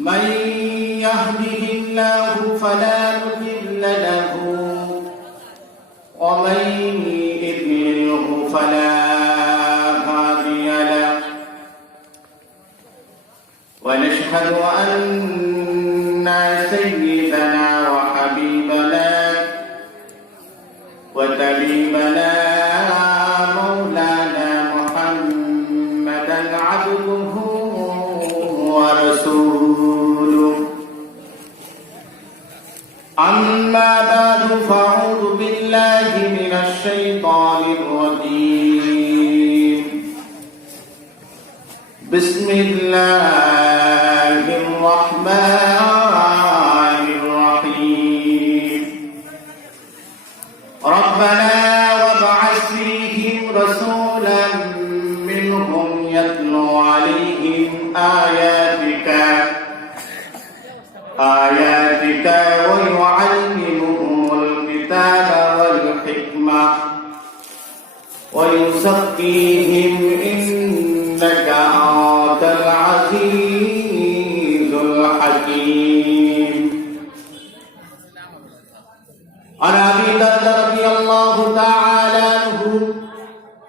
من يهده الله فلا مضل له ومن يضلله فلا هادي له ونشهد أن سيدنا وحبيبنا وطبيبنا مولانا محمدا عبده ورسوله أما بعد فأعوذ بالله من الشيطان الرجيم بسم الله الرحمن الرحيم ربنا وابعث فيهم رسولا منهم يتلو عليهم آياتك ويعلمهم الكتاب والحكمة ويزكيهم إنك أنت العزيز الحكيم عن أبي هريرة رضي الله تعالى عنه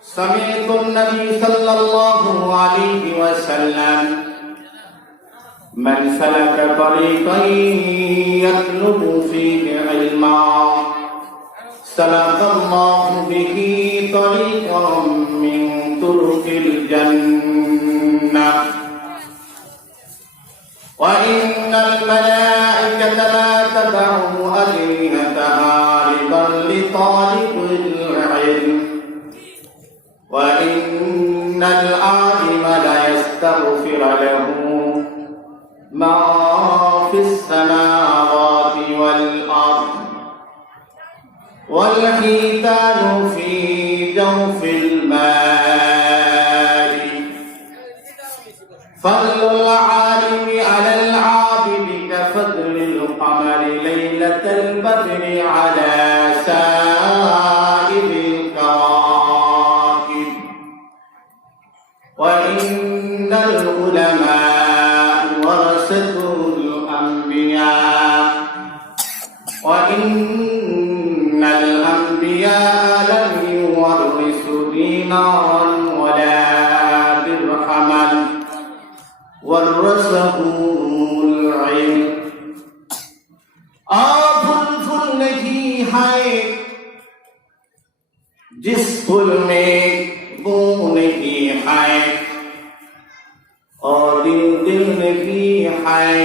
سمعت النبي صلى الله عليه وسلم من سلك طريقا يطلب فيه علما سلك الله به طريقا من طرق الجنة وإن الملائكة لا تدع أجنحتها رضا لطالب العلم وإن العالم ليستغفر له ما في السماوات والأرض والحيتان في جوف الماء فضل العالم على العابد كفضل القمر ليلة البدر على سائر الكواكب وإن العلماء ورثة الأنبياء وإن الأنبياء لم يورثوا دينارا ولا درهما ورثهم العلم फूल नहीं है जिस फूल में बू नहीं है और दिल नहीं है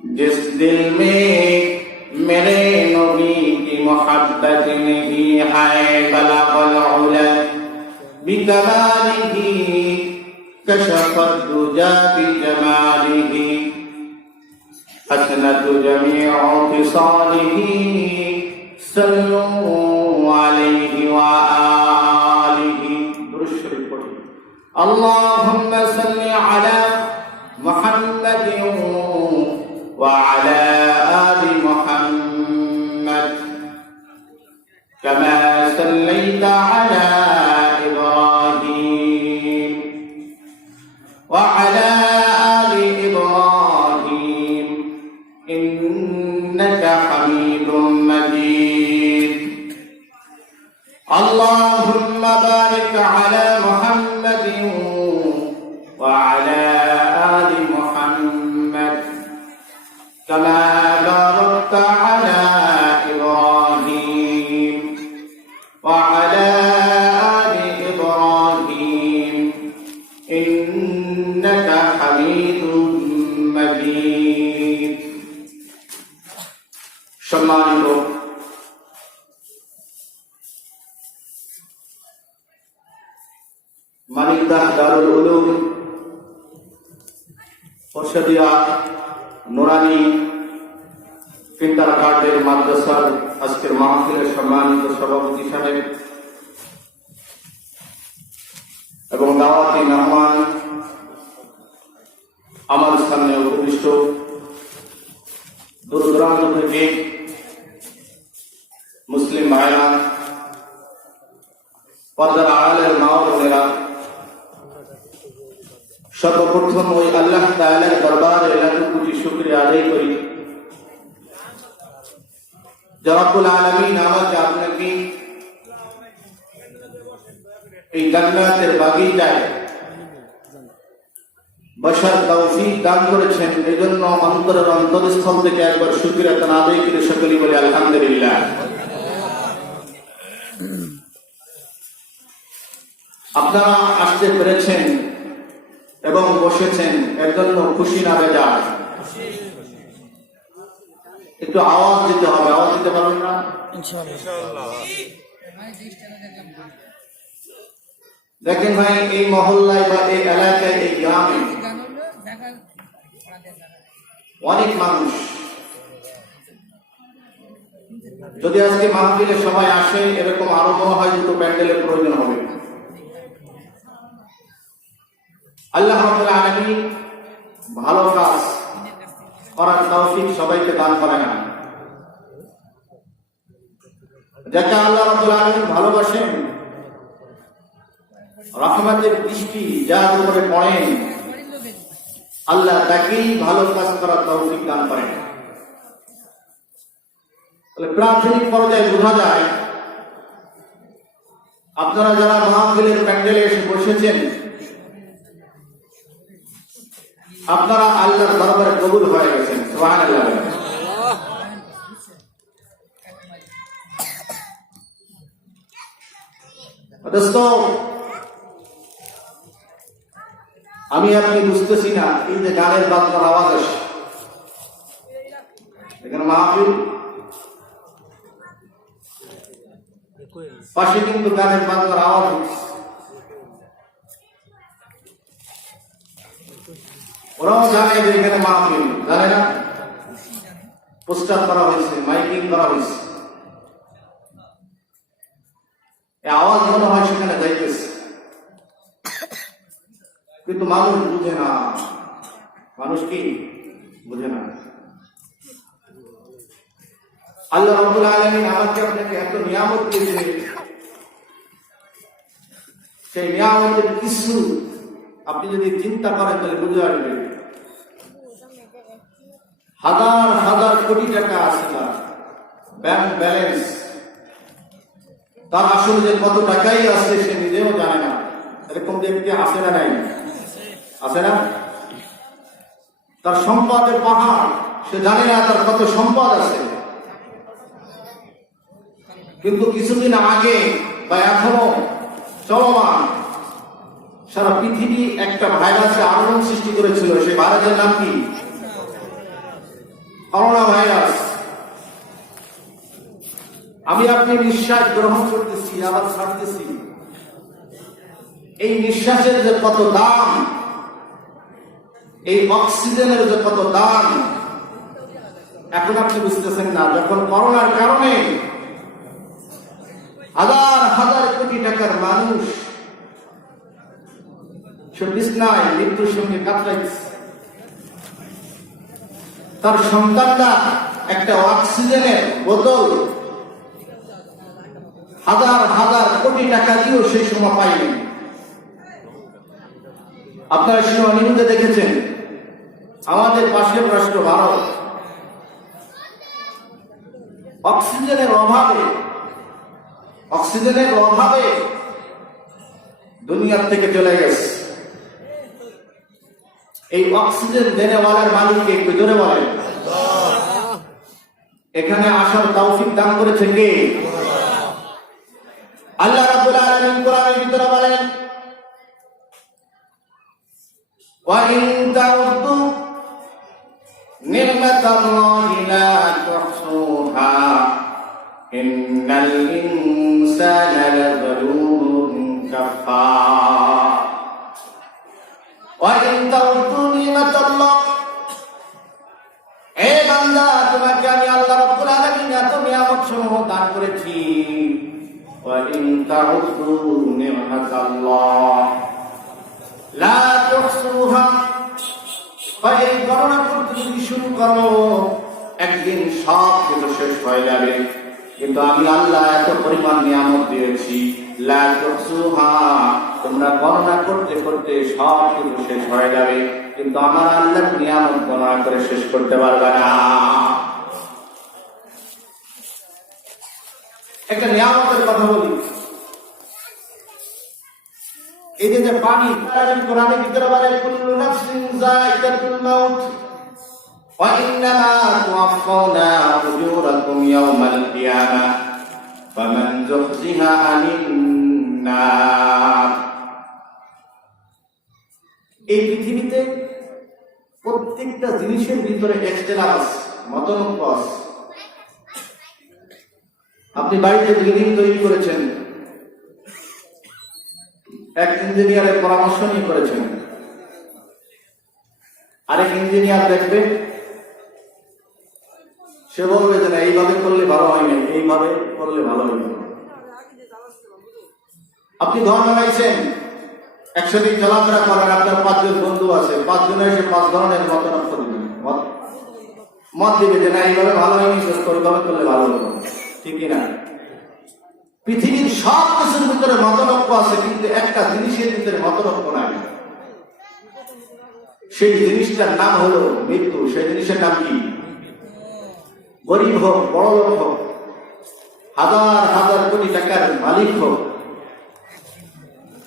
जिस दिल में मेरे नबी की मोहब्बत नहीं है बलगल उला बिकमालिही कशफत दुजा बिजमालिही हसनत जमीउ खिसालिही सल्लु अलैहि व आलिहि दुरूद शरीफ पढ़िए अल्लाहुम्मा सल्लि अला मुहम्मद व अला आलि मुहम्मद कमा सल्लैता अला इब्राहीम व अला आलि इब्राहीम इन्नका हमीदुम मजीद अल्लाहुम्मा बारिक अला मुहम्मद व अला आलि मुहम्मद कमा बारकता अला इब्राहीम व अला आलि इब्राहीम इन्नका हमीदुम मजीद সম্মানিত মানিকদাহ দারুল উলুম ওরশদিয়া নুরানি ফিন্টারঘাটের মাদ্রাসার আজকের মাহফিলের সম্মানিত সভাপতি সাহেব এবং দাওয়াতি মেহমান আমার সামনে উপবিষ্ট দূর দূরান্ত থেকে মুসলিম ভাইরা পর্দার আড়ালের মা ও বোনেরা সর্বপ্রথম ওই আল্লাহ তাআলার দরবারে লাখো কোটি শুকরিয়া আদায় করি যে রব্বুল আলামিন আমাকে আপনাকে এই জান্নাতের বাগিচায় বসার তৌফিক দান করেছেন। এই জন্য অন্তরের অন্তরস্থল থেকে একবার শুকরিয়া আদায় করে সকলেই বলি আলহামদুলিল্লাহ। আপনারা আসতে পেরেছেন এবং বসেছেন এর জন্য খুশি না বেজার? একটু আওয়াজ দিতে হবে, আওয়াজ দিতে পারবেন না? দেখেন ভাই, এই মহল্লায় বা এই এলাকায়, এই গ্রামে অনেক মানুষ, যদি আজকে মাহফিলে সবাই আসে এরকম আরো মনে হয় দুটো প্যান্ডেলের প্রয়োজন হবে। আল্লাহ রাব্বুল আলামিন ভালো কাজ করার তৌফিক সবাইকে দান করে না। যাকে আল্লাহ রাব্বুল আলামিন ভালোবাসেন, রহমতের দৃষ্টি যার উপরে পড়েন, আল্লাহ তাকেই ভালো কাজ করার তৌফিক দান করেন। তাহলে প্রাথমিক পর্যায়ে বোঝা যায় আপনারা যারা মাহফিলের প্যান্ডেলে এসে বসেছেন, আপনারা আল্লাহর দরবারে কবুল হয়ে গেছেন। সুবহানাল্লাহ। দোস্ত, আমি আপনি বুঝতেছি না, এই যে গানের বাজনার আওয়াজ আসে, এখানে মাহফিল, পাশে কিন্তু গানের বাজনার আওয়াজ হচ্ছে। ওরাও জানে যে এখানে মাহফিল, জানে না? পোস্টার করা হয়েছে, মাইকিং করা হয়েছে, এই আওয়াজ মনে হয় সেখানে যাইতেছে, কিন্তু মানুষ বুঝে না। মানুষ কি বুঝে না? আল্লাহ রাব্বুল আলামিন আমাকে আপনাকে এত নিয়ামত দিয়েছে, সেই নিয়ামতের কিছু আপনি যদি চিন্তা করেন তাহলে বুঝে আসবেন। হাজার হাজার কোটি টাকা আছে তার ব্যাংক ব্যালেন্স, তার আসলে যে কত টাকাই আছে সে নিজেও জানে না। এরকম ব্যক্তি আছে না? নাই? আছে না? তার সম্পদের পাহাড়, সে জানে না তার কত সম্পদ আছে। কিন্তু কিছুদিন আগে বা এখনো চলমান সারা পৃথিবী একটা ভাইরাসে আলোড়ন সৃষ্টি করেছিল। সেই ভাইরাসের নাম কি? Corona virus. আমি আপনি নিঃশ্বাস গ্রহণ করতেছি, আবার ছাড়তেছি। এই নিঃশ্বাসের যে কত দাম, এই অক্সিজেনের যে কত দাম, এখন আপনি বুঝতেছেন না। যখন করোনার কারণে হাজার হাজার কোটি টাকার মানুষ সে বিছনায় মৃত্যুর সঙ্গে কাতরাইছে, তার সন্তানরা একটা অক্সিজেনের বোতল হাজার হাজার কোটি টাকা দিয়েও সেই সময় পাইনি। আপনারা সিনেমা নিউজে দেখেছেন, আমাদের পাশের রাষ্ট্র ভারত অক্সিজেনের অভাবে দুনিয়ার থেকে চলে গেছে। এই অক্সিজেন দেনেওয়ালার মালিককে একটু জোরে বলেন। এখানে আসার তৌফিক দান করেছেন কে? আল্লাহ রাব্বুল আলামিন কোরআনের ভিতরে বলেন, ওয়া ইন তাউদ্দু নি'মাতাল্লাহি লা তুহসুহা ইন্নাল ইনসানা লাযালুমুন কাফার। ওয়া ইন তাউদ্দু নি'মাতাল্লাহ, হে বান্দা, তোমাকে আমি আল্লাহ রাব্বুল আলামিন এত নিয়ামত সমূহ দান করেছি। ওয়া ইন তাউদ্দু নি'মাতাল্লাহ লা তুহসুহা, এই গণনা করতে যদি শুরু করো একদিন সব কিছু শেষ হয়ে যাবে। কিন্তু আমি আল্লাহ এত পরিমাণ নিয়ামত দিয়েছি, লা তুহসুহা, তোমরা গণনা করতে করতে সব কিছু শেষ হয়ে যাবে, কিন্তু আমার আল্লাহর নিয়ামত গণনা করে শেষ করতে পারবে না। একটা নিয়ামতের কথা বলি, এই যে পানি, কোরআনের ভিতরে বলে কুল্লু নাফসিন যায়িকাতুল মাউত ওয়া ইন্নামা তুওয়াফাউনা উজুরাকুম ইয়াওমাল কিয়ামাহ ফামান যুহজিহা আনিন নার। এই পৃথিবীতে প্রত্যেকটা জিনিসের ভিতরে এক্সটেলাস আছে, মতনৈক্য আছে। আপনি বাড়িতে বিল্ডিং তৈরি করেছেন, এক ইঞ্জিনিয়ারের পরামর্শ নিয়ে করেছেন, আরেক ইঞ্জিনিয়ার দেখবে, সে বলবে যে না এইভাবে করলে ভালো হয় না, এইভাবে করলে ভালো হইবে। আপনি ঘর বানাইছেন, একসাথে চলাফেরা করেন, আপনার 5 জন বন্ধু আছে, 5 জনে এসে 5 ধরনের মতামত দিবেন, মত দিবে যে না এইভাবে ভালো হয়নি, ওইভাবে করলে ভালো হবে, ঠিক না? পৃথিবীর সব কিছুর ভিতরে মতনৈক্য আছে, কিন্তু একটা জিনিসের ভিতরে মতনৈক্য নাই, সেই জিনিসটার নাম হলো মৃত্যু। সেই জিনিসের নাম কি? গরিব হোক, বড় লোক হোক, হাজার হাজার কোটি টাকার মালিক হোক,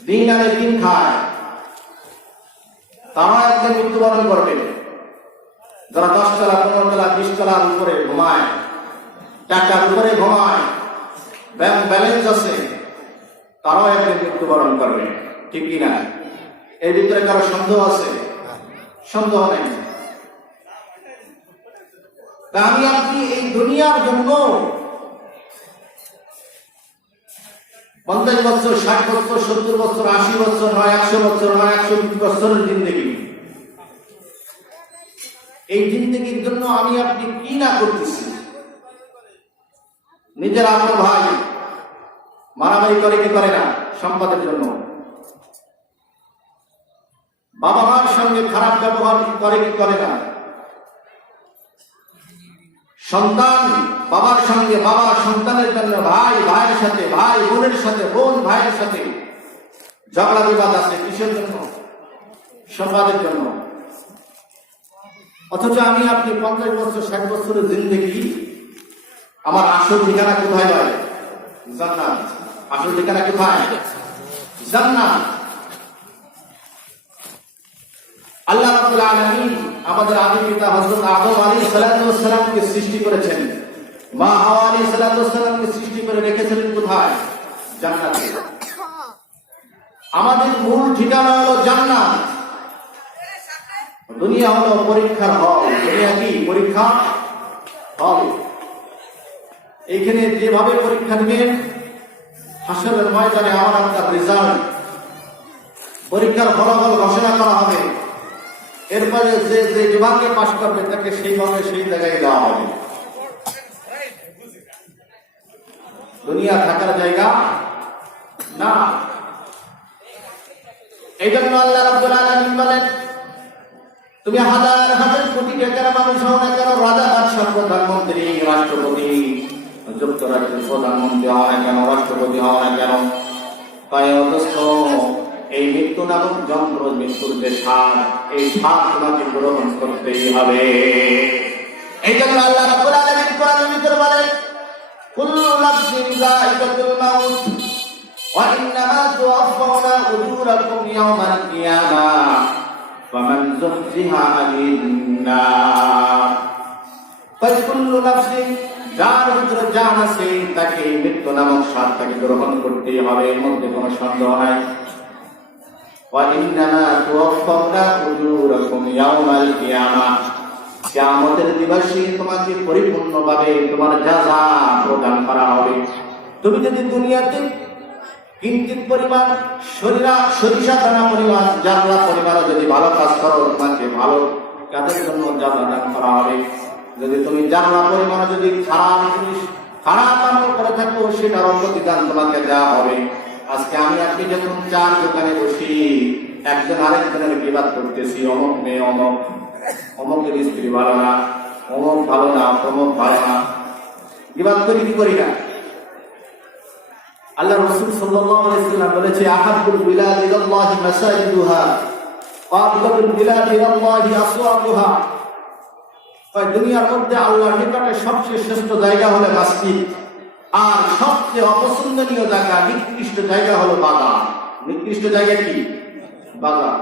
দিন আনে দিন খায়, তারা একদিন মৃত্যুবরণ করবে। যারা 10 তলা, 15 তলা, 20 তলার উপরে ঘুমায়, টাকার উপরে ঘুমায়, ব্যাংক ব্যালেন্স আছে, তারাও একদিন মৃত্যুবরণ করবে, ঠিক কিনা? এর ভিতরে কারো সন্দেহ আছে? সন্দেহ নেই। তা আমি আপনি এই দুনিয়ার জন্য 50 বছর, 60 বছর, 70 বছর, 80 বছর, নয় 100 বছর, নয় 120 বছরের জিন্দেগি, এই জিন্দেগির জন্য আমি আপনি কি না করতেছি। নিজের আপন ভাই মারামারি করে কি করে না সম্পদের জন্য, বাবা মার সঙ্গে খারাপ ব্যবহার করে কি করে না, সন্তান বাবার সঙ্গে, বাবা সন্তানের জন্য, ভাই ভাইয়ের সাথে, ভাই বোনের সাথে, বোন ভাইয়ের সাথে ঝগড়া বিবাদ আছে, কিসের জন্য? সম্পদের জন্য। অথচ আমি আপনি 50 বছর, 60 বছরের জিন্দেগি, আমার আসল ঠিকানা কোথায় হয়? জান্নাত। আসল ঠিকানা কোথায়? জান্নাত। আল্লাহ রাব্বুল আলামিন আমাদের আদি পিতা হযরত আদম আলাইহিস সালামকে সৃষ্টি করেছেন, মা হাওয়া আলাইহিস সালামকে সৃষ্টি করে রেখেছিলেন কোথায়? জান্নাতে। আমাদের মূল ঠিকানা হলো জান্নাত। দুনিয়া হলো পরীক্ষার হল। দুনিয়া কি? পরীক্ষা হল। এইখানে যেভাবে পরীক্ষা নেবেন, হাসরের ময়দানে আমার আপনার রেজাল্ট, পরীক্ষার ফলাফল ঘোষণা করা হবে। এরপরে যে বিভাগে পাশ করবে তাকে সেইভাবে সেই জায়গায় দেওয়া হবে। দুনিয়া থাকার জায়গা না। এই জন্য আল্লাহ রাব্বুল আলামিন বলেন, তুমি হাজার হাজার কোটি টাকার মানুষ হও না কেন, রাজা, বাদশা, প্রধানমন্ত্রী, রাষ্ট্রপতি, যুক্তরাষ্ট্রের প্রধানমন্ত্রী হও না কেন, রাষ্ট্রপতি হও না কেন, এই মৃত্যু নামক যন্ত্র, মৃত্যুর যে স্বাদ, এই স্বাদ তোমাকে গ্রহণ করতেই হবে। এই জন্য আল্লাহ রাব্বুল আলামিন কোরআনের ভিতরে বলেন, কুল্লু নাফসিন যায়িকাতুল মাউত ওয়া ইন্নামা তুওয়াফাউনা উজুরাকুম ইয়াওমাল কিয়ামাহ ফামান যুহজিহা আনিন নার। কুল্লু নাফসিন, যার ভিতরে জান আছে তাকে মৃত্যু নামক স্বাদ তাকে গ্রহণ করতেই হবে, এর মধ্যে কোনো সন্দেহ নাই। ওয়া ইন্নামা তুওয়াফাউনা উজুরাকুম ইয়াওমাল কিয়ামাহ, কিয়ামতের দিবসে তোমাকে পরিপূর্ণভাবে তোমার যাজা প্রদান করা হবে। তুমি যদি দুনিয়াতে কিঞ্চিত পরিমাণ সরিষা দানা পরিমাণ, জাররা পরিমাণ যদি ভালো কাজ করো, তোমাকে ভালো কাজের জন্য যাজা দান করা হবে। যদি তুমি জাররা পরিমাণ যদি খারাপ জিনিস, খারাপ আমল করে থাকো, সেটার প্রতিদান তোমাকে দেওয়া হবে। আজকে আমি আপনি যখন চার দোকানে বসি, একজন আরেকজনের বিবাদ করতেছি, অমুক মেয়ে অমুক, অমুকের স্ত্রী ভালো না, অমুক ভালো না, অমুক ভালো না, বিবাদ করি কি করি না? আল্লাহ রাসূল সাল্লাল্লাহু আলাইহি ওয়াসাল্লাম বলেছে, আহাব্বুল বিলাদ ইলাল্লাহি মাসাজিদুহা ওয়া আবগাদুল বিলাদ ইলাল্লাহি আসওয়াকুহা। দুনিয়ার মধ্যে আল্লাহর নিকটে সবচেয়ে শ্রেষ্ঠ জায়গা হলো মসজিদ, আর সবচেয়ে অপছন্দনীয় জায়গা, নিকৃষ্ট জায়গা হলো বাজার। নিকৃষ্ট জায়গা কি? বাজার।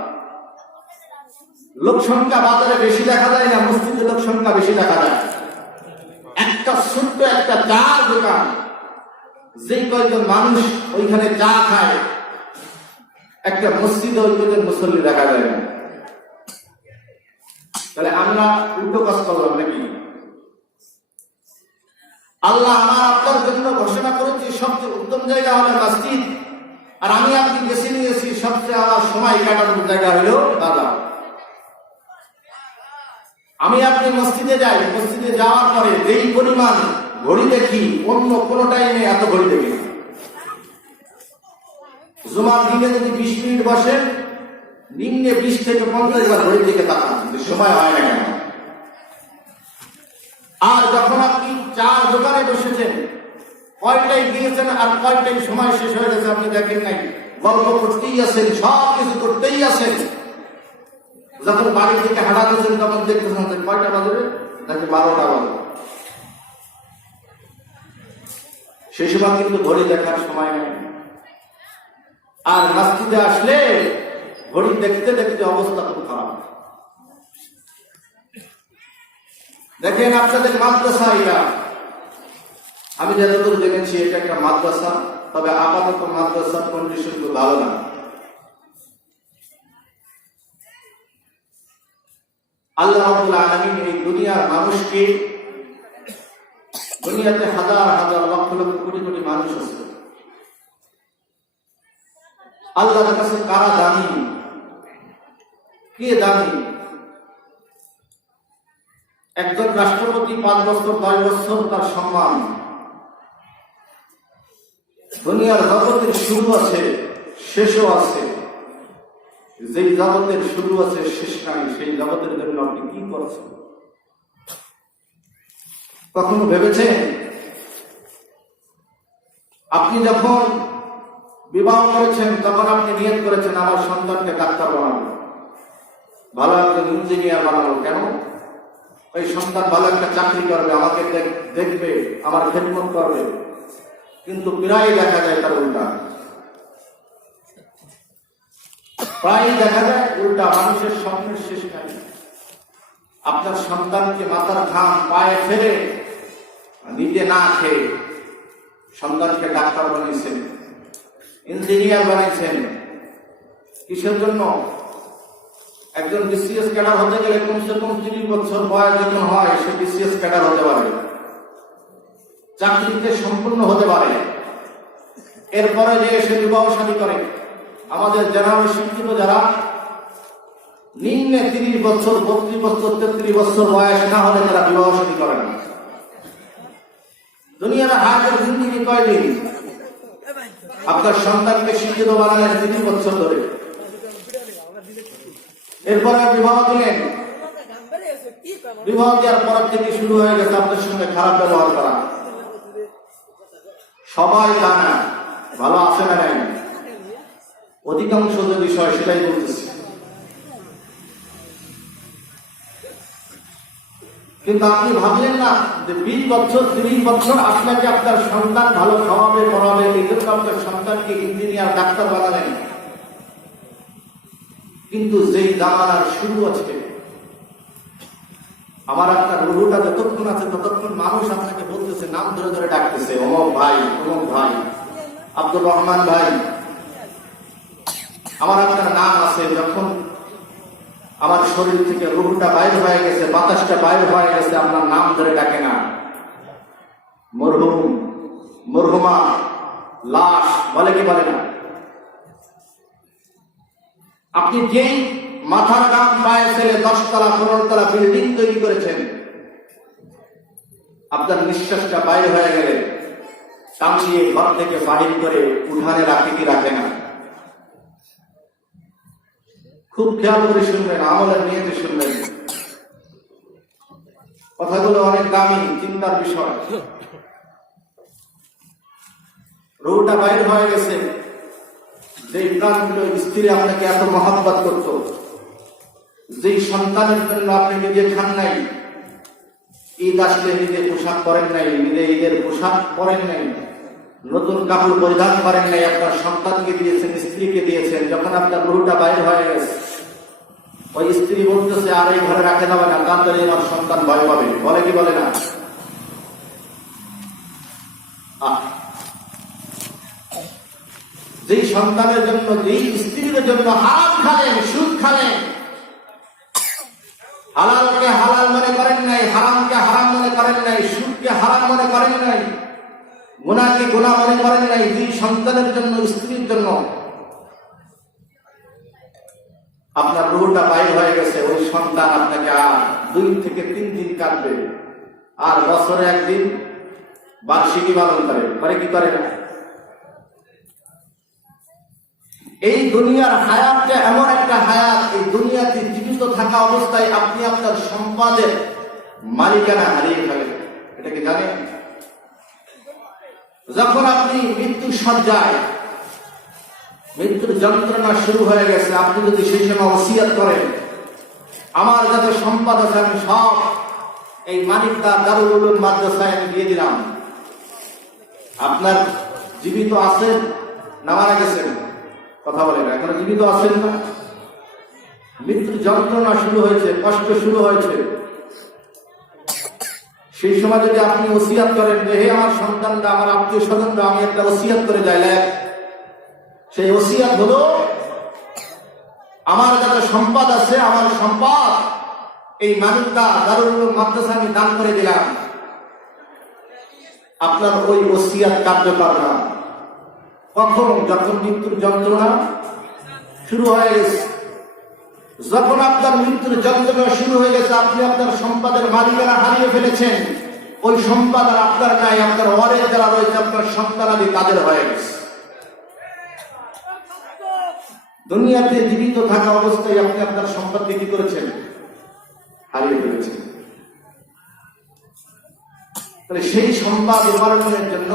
লোক সংখ্যা বাজারে বেশি দেখা যায় না, মসজিদে লোক সংখ্যা বেশি দেখা যায়। একটা ছোট্ট একটা চা দোকান, যে কয়েকজন মানুষ ওইখানে চা খায়, একটা মসজিদে ওই কয়েকজন মুসল্লি দেখা যায় না। তাহলে আমরা উল্টো কাজ করলাম নাকি? আল্লাহ আমার আপনার জন্য ঘোষণা করেছে সবচেয়ে উত্তম জায়গা হলো মসজিদ, আর আমি আপনি বেছে নিয়েছি সবচেয়ে আমার সময় কাটানোর জায়গা হলো বাজার। আমি আপনি মসজিদে যাই, মসজিদে যাওয়ার পরে যেই পরিমাণ ঘড়ি দেখি, অন্য কোনো টাইমে এত ঘড়ি দেখি। জুমার দিনে যদি 20 মিনিট বসেন, নিম্নে 20 থেকে 50 বার ঘড়ির দিকে তাকান, সময় হয় না কেন? আর যখন আপনি চার দোকানে বসেছেন, কয়টাই গিয়েছেন আর কয়টাই সময় শেষ হয়ে গেছে আপনি দেখেন নাই, গল্প করতেই আছেন, সব কিছু করতেই আছেন। যখন বাড়ি থেকে হাঁটা দিয়েছেন তখন দেখতেছেন কয়টা বাজবে, নাকি 12টা বাজবে। সেই সময় কিন্তু ঘড়ি দেখার সময় নেই। আর মসজিদে আসলে ঘড়ি দেখতে দেখতে অবস্থা খুব খারাপ। দেখেন আপনাদের মাদ্রাসা, এটা আমি যতদূর জেনেছি এটা একটা মাদ্রাসা, তবে আপাতত মাদ্রাসার কন্ডিশন খুব ভালো না। আল্লাহ রাব্বুল আলামিন এই দুনিয়ার মানুষকে, দুনিয়াতে হাজার হাজার লক্ষ লক্ষ কোটি কোটি মানুষ আছে, আল্লাহর কাছে কারা দামি, কে দামি? একজন রাষ্ট্রপতি 5 বছর 10 বছর তার সম্মান। দুনিয়ার জগতের শুরু আছে, শেষও আছে। যেই জগতের শুরু আছে, শেষ নাই, সেই জগতের জন্য আপনি কি করছেন? কখনো ভেবেছেন আপনি যখন বিবাহ করেছেন তখন আপনি নিয়ত করেছেন আমার সন্তানকে ডাক্তার বানাবো, ভালো একজন ইঞ্জিনিয়ার বানাবো? কেন? ওই সন্তান ভালো একটা চাকরি করবে, আমাকে দেখবে, আমার খেদমত করবে। কিন্তু প্রায় দেখা যায় তার উল্টা। প্রায় দেখা যায় উল্টা। মানুষের স্বপ্নের শেষ নাই। আপনার সন্তানকে মাথার ঘাম পায়ে ফেলে, নিজে না খেয়ে সন্তানকে ডাক্তার বানিয়েছেন, ইঞ্জিনিয়ার বানিয়েছেন। কিসের জন্য? একজন বিসিএস ক্যাডার হতে গেলে কমসে কম 30 বছর বয়স যখন হয় সে বিসিএস ক্যাডার হতে পারে, চাকরিতে সম্পূর্ণ হতে পারে। এরপরে যে সে বিবাহ শাদী করে। আমাদের জেনারেল শিক্ষিত যারা নিম্নে 30 বছর 32 বছর 33 বছর বয়স না হলে তারা বিবাহ শাদী করে না। দুনিয়ার হায়াতের জিন্দেগি কয়দিন? আপনার সন্তানকে শিক্ষিত বানালেন 30 বছর ধরে, এরপরে বিবাহ দিলেন, বিবাহ দেওয়ার পর থেকে শুরু হয়ে গেছে আপনার সঙ্গে খারাপ ব্যবহার করা। সবাই তা না, ভালো আছে না নাই? অধিকাংশ যে বিষয় সেটাই বলতেছি। কিন্তু আপনি ভাবলেন না যে 20 বছর 30 বছর আপনাকে আপনার সন্তান ভালো খাওয়াবে পড়াবে, এই জন্য আপনার সন্তানকে ইঞ্জিনিয়ার ডাক্তার বানালেন। কিন্তু যেই জামানার শুরু আছে, আমার আপনার রুহুটা যতক্ষণ আছে ততক্ষণ মানুষ আপনাকে বলতেছে, নাম ধরে ধরে ডাকতেছে, অমুক ভাই, অমুক ভাই, আব্দুর রহমান ভাই। আমার আপনার নাম আছে। যখন আমার শরীর থেকে রুহটা বাইর হয়ে গেছে, বাতাসটা বাইর হয়ে গেছে, আপনার নাম ধরে ডাকে না। মরহুম, মরহুমা, লাশ বলে কি বলে না? আপনি যেই মাথার গাম পায়ে ফেলে 10 তলা 15 তলা বিল্ডিং তৈরি করেছেন, আপনার নিঃশ্বাসটা বাইরে হয়ে গেলে টাঙিয়ে ঘর থেকে বাহির করে উঠানে রাখে কি রাখে না? খুব খেয়াল করে শুনবেন, আমলের নিয়তে শুনবেন। কথাগুলো অনেক দামি, চিন্তার বিষয়। রুহটা বাইর হয়ে গেছে, যে প্রাণগুলো স্ত্রী আপনাকে এত মহব্বত করত, যেই সন্তানের জন্য আপনি নিজে খান নাই, ঈদ আসলে নিজে পোশাক পরেন নাই, নিজে ঈদের পোশাক পরেন নাই, নতুন কাপড় পরিধান করেন নাই, আপনার সন্তানকে দিয়েছেন, স্ত্রীকে দিয়েছেন। যখন আপনার রুহটা বাইর হয়ে গেছে, ওই স্ত্রী বলতেছে আর এই ঘরে রাখে যাবে না, তাড়াতাড়ি আমার সন্তান ভয় পাবে, বলে কি বলে না? যেই সন্তানের জন্য, যেই স্ত্রীর জন্য হারাম খালেন, সুদ খালেন, হালালকে হালাল মনে করেন নাই, হারামকে হারাম মনে করেন নাই, সুদকে হারাম মনে করেন নাই, গুনাহকে গুনাহ মনে করেন নাই, যেই সন্তানের জন্য, স্ত্রীর জন্য আপনার রুহটা বাইর হয়ে গেছে, ওই সন্তান আপনাকে আর 2 থেকে 3 দিন কাটবে, আর বছরে একদিন বার্ষিকী পালন করে কি করে না? এই দুনিয়ার হায়াতটা এমন একটা হায়াত, এই দুনিয়াতে জীবিত থাকা অবস্থায় আপনি আপনার সম্পদের মালিকানা হারিয়ে ফেলেন। এটা কি জানেন? যখন আপনি মৃত্যু সজ্জায়, মৃত্যুর যন্ত্রণা শুরু হয়ে গেছে, আপনি যদি সেই সময় ওসিয়ত করেন, আমার যত সম্পদ আছে আমি সব এই মানিকদা দারুল উলুম মাদ্রাসায় আমি দিয়ে দিলাম। আপনার জীবিত আছেন না মারা গেছেন? কথা বলেন, এখনো জীবিত আছেন না? মৃত্যুর যন্ত্রণা শুরু হয়েছে, কষ্ট শুরু হয়েছে, সেই সময় যদি আপনি ওসিয়ত করেন যে হে আমার সন্তানরা, আমার আত্মীয় স্বজনরা, আমি একটা ওসিয়ত করে যাইলাম, সেই ওসিয়ত হলো আমার যত সম্পদ আছে, আমার সম্পদ এই মানিকদা দারুল উলুম মাদ্রাসা আমি দান করে দিলাম। আপনার ওই ওসিয়ত কার্যকর না। কখন? যখন মৃত্যুর যন্ত্রণা শুরু হয়ে গেছে। যখন আপনার মৃত্যুর যন্ত্রণা শুরু হয়ে গেছে, আপনি আপনার সম্পদের মালিকানা হারিয়ে ফেলেছেন, ওই সম্পদ আর আপনার নাই, আপনার ওয়ারেস যারা রয়েছে, আপনার সন্তানাদি তাদের হয়ে গেছে। দুনিয়াতে জীবিত থাকা অবস্থায় আপনি আপনার সম্পদকে কি করেছেন? হারিয়ে ফেলেছেন। তাহলে সেই সম্পদ উপার্জনের জন্য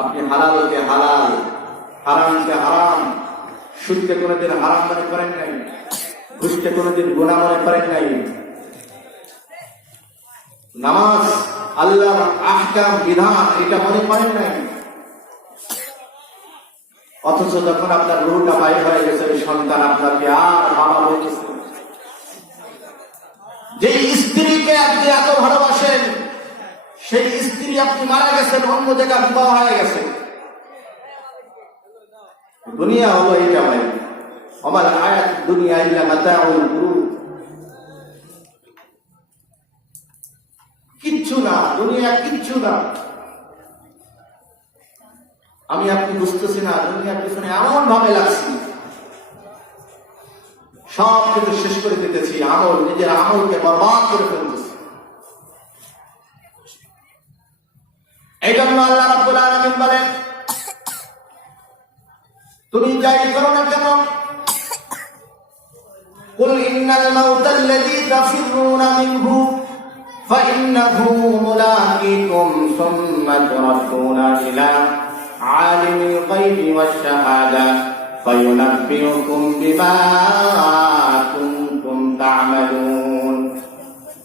আপনি হালালকে হালাল, হারামকে হারাম, সুদকে কোনোদিন হারাম মনে করেন নাই, ঘুষকে কোনোদিন গুনাহ মনে করেন নাই, নামাজ আল্লাহর আহকাম বিধান এটা মনে করেন নাই। অথচ যখন আপনার রুহটা বাইর হয়ে গেছে, ওই সন্তান আপনাকে আর বাবা বলতেছে। যে স্ত্রীকে আপনি এত ভালোবাসেন, সেই স্ত্রী আপনি মারা গেছেন, অন্য জায়গায় বিবাহ হয়ে গেছে। দুনিয়া হলো এইটা ভাই, আমার আয়াত দুনিয়া ইল্লা মাতাউল গুরুর, কিচ্ছু না, দুনিয়া কিচ্ছু না। আমি আপনি বুঝতেছি না, দুনিয়ার পিছনে এমন ভাবে লাগছি, সব কিছু শেষ করে দিতেছি, আমল, নিজের আমলকে বরবাদ করে ফেলতেছি। এই জন্য আল্লাহ রাব্বুল আলামিন বলেন, তুমি যাই করো না কেন, কুল ইন্নাল মাউতাল্লাযী তাফিরুনা মিনহু ফাইন্নাহু মুলাকীকুম সুম্মা তুরাদ্দুনা ইলা আলিমিল গায়বি ওয়াশ শাহাদা ফায়ুনাব্বিউকুম বিমা কুনতুম তা'মালুন।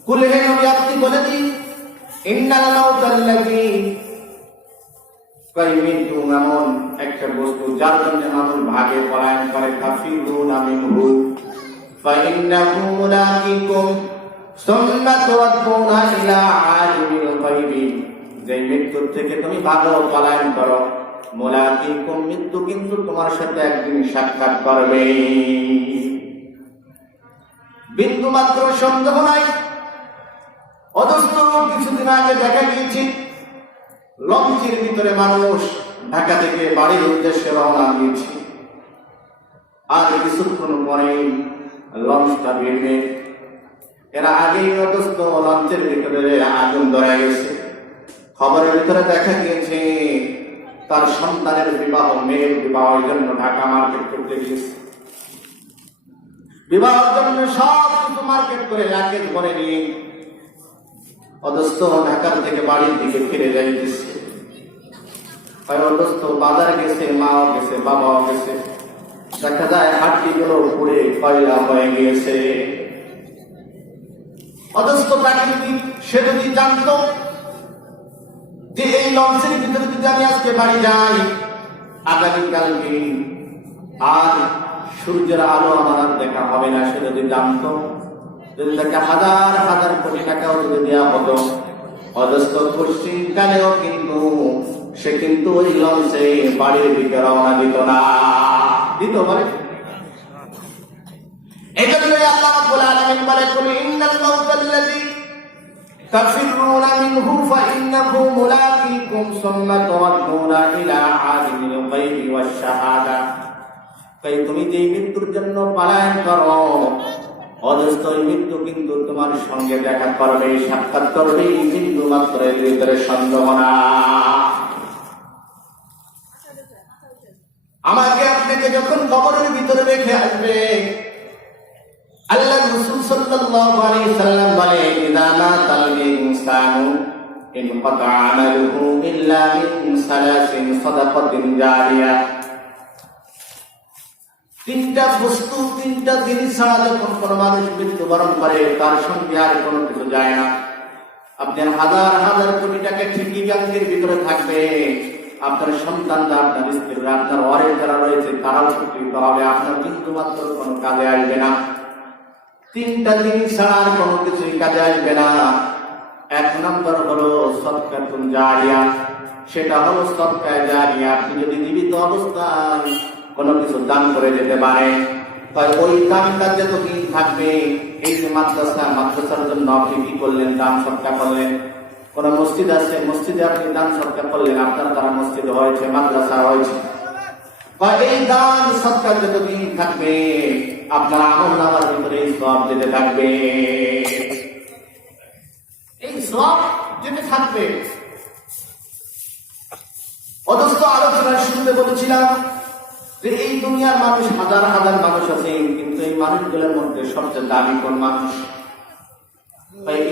কুল হে নবী আপনি বলে দিন, ইন্নাল মাউতাল্লাযী, মৃত্যু এমন একটা বস্তু যার জন্য মানুষ ভাগে পলায়ন করে, তাফিরুনা মিনহু ফাইন্নাহু মুলাকীকুম সুম্মা তুরাদ্দুনা ইলা আলিমিল গায়বি, যে মৃত্যুর থেকে তুমি ভাগো পলায়ন করো, মুলাকীকুম, মৃত্যু কিন্তু তোমার সাথে একদিন সাক্ষাৎ করবে, বিন্দু মাত্র সন্দেহ নাই। অথচ কিছুদিন আগে দেখা গিয়েছে, লঞ্চের ভিতরে মানুষ ঢাকা থেকে বাড়ির উদ্দেশ্যে রওনা দিয়েছে, আর কিছুক্ষণ পরেই লঞ্চটা ভিড়বে। এরা আগেই অথচ লঞ্চের ভিতরে আগুন ধরে গেছে। খবরের ভিতরে দেখা গিয়েছে তার সন্তানের বিবাহ, মেয়ের বিবাহের জন্য ঢাকা মার্কেট করতে গিয়েছে। বিবাহের জন্য সব কিছু মার্কেট করে লাগেজ ভরে নিয়ে অথচ ঢাকার থেকে বাড়ির দিকে ফিরে যাইতেছে। দোস্ত বাজারে গেছে, মাও গেছে, বাবাও গেছে, দেখা যায় হাড্ডিগুলো পুড়ে কয়লা হয়ে গিয়েছে। অদস্ত প্রাকৃতিক সে যদি জানতো যে এই লঞ্চের ভিতরে যদি আমি আজকে বাড়ি যাই, আগামীকালকে আর সূর্যের আলো আমার আর দেখা হবে না, সে যদি জানতো, যদি তাকে হাজার হাজার কোটি টাকাও যদি দেওয়া হতো, অদস্ত পশ্চিমকালেও কিন্তু সে কিন্তু ওই লঞ্চে বাড়ির দিকে রওনা দিত না, দিত বলে। এজন্য আল্লাহ রাব্বুল আলামিন বলে, কুল ইন্নাল মাউতাল্লাযী তাফিরুনা মিনহু ফাইন্নাহু মুলাকীকুম সুম্মা তুরাদ্দুনা ইলা আলিমিল গায়বি ওয়াশ শাহাদা। তাই তুমি যে মৃত্যুর জন্য পলায়ন করো, অদস্ত মৃত্যু কিন্তু তোমার সঙ্গে দেখা করবে, সাক্ষাৎ করবে, কিন্তু মাত্র এর ভিতরে সন্দেহ না। আমাকে আপনাকে যখন কবরের ভিতরে রেখে আসবে, আল্লাহ রাসূল সাল্লাল্লাহু আলাইহি সাল্লাম বলে, ইযা মাতাল ইনসানু ইনকাতা আমালুহু ইল্লা মিন সালাসিন সাদাকাতিন জারিয়া। তিনটা বস্তু, তিনটা জিনিস ছাড়া যখন কোনো মানুষ মৃত্যুবরণ করে, তার সঙ্গে আর কোনো কিছু যায় না। আপনার হাজার হাজার কোটি টাকা ঠিকই ব্যাংকের ভিতরে থাকবে, আপনার সন্তানরা, আপনার স্ত্রীরা, আপনার ওয়ারিস যারা রয়েছে তারাও উপকৃত হবে, আপনার কিন্তু মাত্র কোনো কাজে আসবে না। তিনটা জিনিস ছাড়া আর কোনো কিছুই কাজে আসবে না। এক নম্বর হলো সদকাতুন জারিয়া, সেটা হলো সদকা জারিয়া। আপনি যদি জীবিত অবস্থায় কোনো কিছু দান করে যেতে পারে, তাই ওই দানটা যতদিন থাকবে, এই যে মাদ্রাসার জন্য আপনি কি করলেন, দান সদকা করলেন। কোন মসজিদ আছে, মসজিদে আপনি দান সদকা করলেন, আপনার দ্বারা মসজিদ হয়েছে, মাদ্রাসা হয়েছে, বা এই দান সদকা যতদিন থাকবে, আপনার আমলনামার ভিতরে এই সওয়াব যেতে থাকবে, এই সওয়াব যেতে থাকবে। অদস্ত আলোচনার শুরুতে বলেছিলাম যে এই দুনিয়ার মানুষ হাজার হাজার মানুষ আছে, কিন্তু এই মানুষগুলোর মধ্যে সবচেয়ে দামি কোন মানুষ?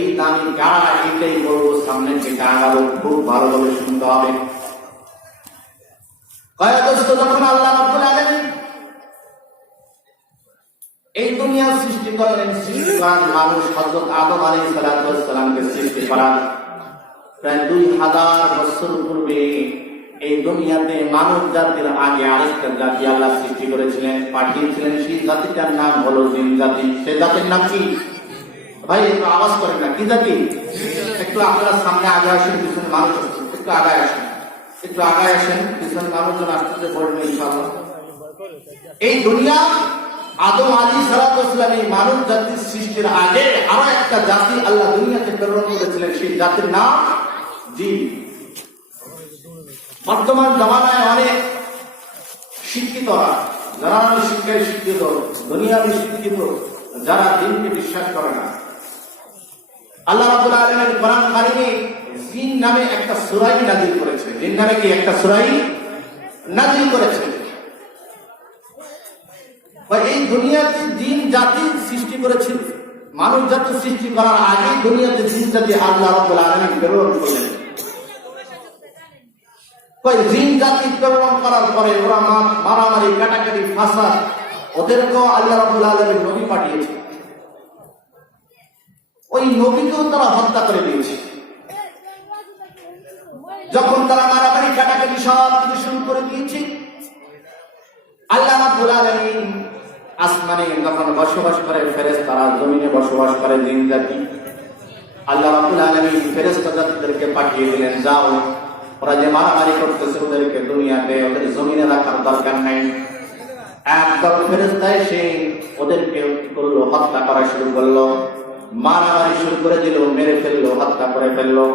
এই দামি কারা, এটাই বলবো। সামনে যেটা আরো খুব ভালোভাবে শুনতে হবে। যখন আল্লাহ রাব্বুল আলামিন এই দুনিয়া সৃষ্টি করলেন, সৃষ্টি করার মানুষ হযরত আদম আলাইহিস সালামকে সৃষ্টি করার প্রায় 2000 বছর পূর্বে এই দুনিয়াতে মানব জাতির আগে আরেকটা জাতি আল্লাহ সৃষ্টি করেছিলেন, পাঠিয়েছিলেন। সেই জাতিটার নাম হলো জিন জাতি। সেই জাতির নাম কি ভাই? একটু আওয়াজ করেন না, কি জাতি? একটু আপনারা সামনে আগে আসেন, পিছনে মানুষ আসছে, একটু আগায় আসেন, একটু আগায় আসেন, পিছনে মানুষজন আসতে বলবেন ইনশাআল্লাহ। এই দুনিয়া আদম আলাইহিস সালাম এই মানব জাতির সৃষ্টির আগে আরো একটা জাতি আল্লাহ দুনিয়াতে প্রেরণ করেছিলেন, সেই জাতির নাম জিন। বর্তমান জামানায় অনেক শিক্ষিতরা, যারা শিক্ষায় শিক্ষিত, দুনিয়াবি শিক্ষিত, যারা দিনকে বিশ্বাস করে না, আল্লাহ রাব্বুল আলামিন কোরআন কারিমে জিন নামে একটা সূরা নাযিল করেছে। জিন নামে কি একটা সূরা নাযিল করেছে? এই দুনিয়াতে জিন জাতি সৃষ্টি করেছিল। মানুষ জাতি সৃষ্টি করার আগে দুনিয়াতে জিন জাতি আল্লাহ রাব্বুল আলামিন প্রেরণ করলেন। জিন জাতি প্রেরণ করার পরে ওরা মারামারি, কাটাকাটি, ফাসাদ, ওদেরকেও আল্লাহ রাব্বুল আলামিন নবী পাঠিয়েছে। ওই নবীকেও তারা হত্যা করে দিয়েছে। যখন তারা মারামারি, কাটাকাটি সব কিছু শুরু করে দিয়েছে, আল্লাহ রাব্বুল আলামিন আসমানে যখন বসবাস করে ফেরেশতারা, জমিনে বসবাস করে জিন জাতি, আল্লাহ রাব্বুল আলামিন ফেরেশতা জাতিদেরকে পাঠিয়ে দিলেন, যাও ওরা যে মারামারি করতেছে ওদেরকে দুনিয়াতে, ওদের জমিনে রাখার দরকার নাই। একদল ফেরেশতা এসে ওদেরকে করলো, হত্যা করা শুরু করলো, মারামারি শুরু করে দিল, মেরে ফেললো, হত্যা করে ফেললো।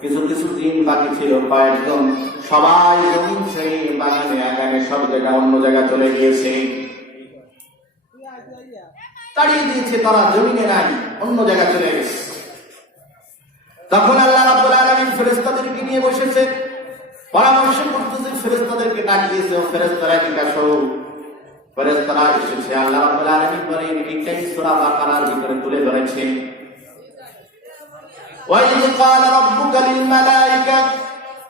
কিছু কিছু জিন বাকি ছিল কয়েকজন, সবাই জমিন সেই বাগানে আগানে সব জায়গা অন্য জায়গা চলে গিয়েছে, তাড়িয়ে দিয়েছে, তারা জমিনে নাই, অন্য জায়গা চলে গেছে। তখন আল্লাহ রাব্বুল আলামিন ফেরেশতাদেরকে নিয়ে বসেছে, পরামর্শ করতেছে, ফেরেশতাদেরকে ডাক দিয়েছে, ও ফেরেশতারা এদিকে আসো। ফেরেশতারা এসেছে, আল্লাহ রাব্বুল আলামিন বলেন, এইটাই সূরা বাকারার ভিতরে তুলে ধরেছেন, ওয়াইয ক্বালা রাব্বুকা লিল মালাইকা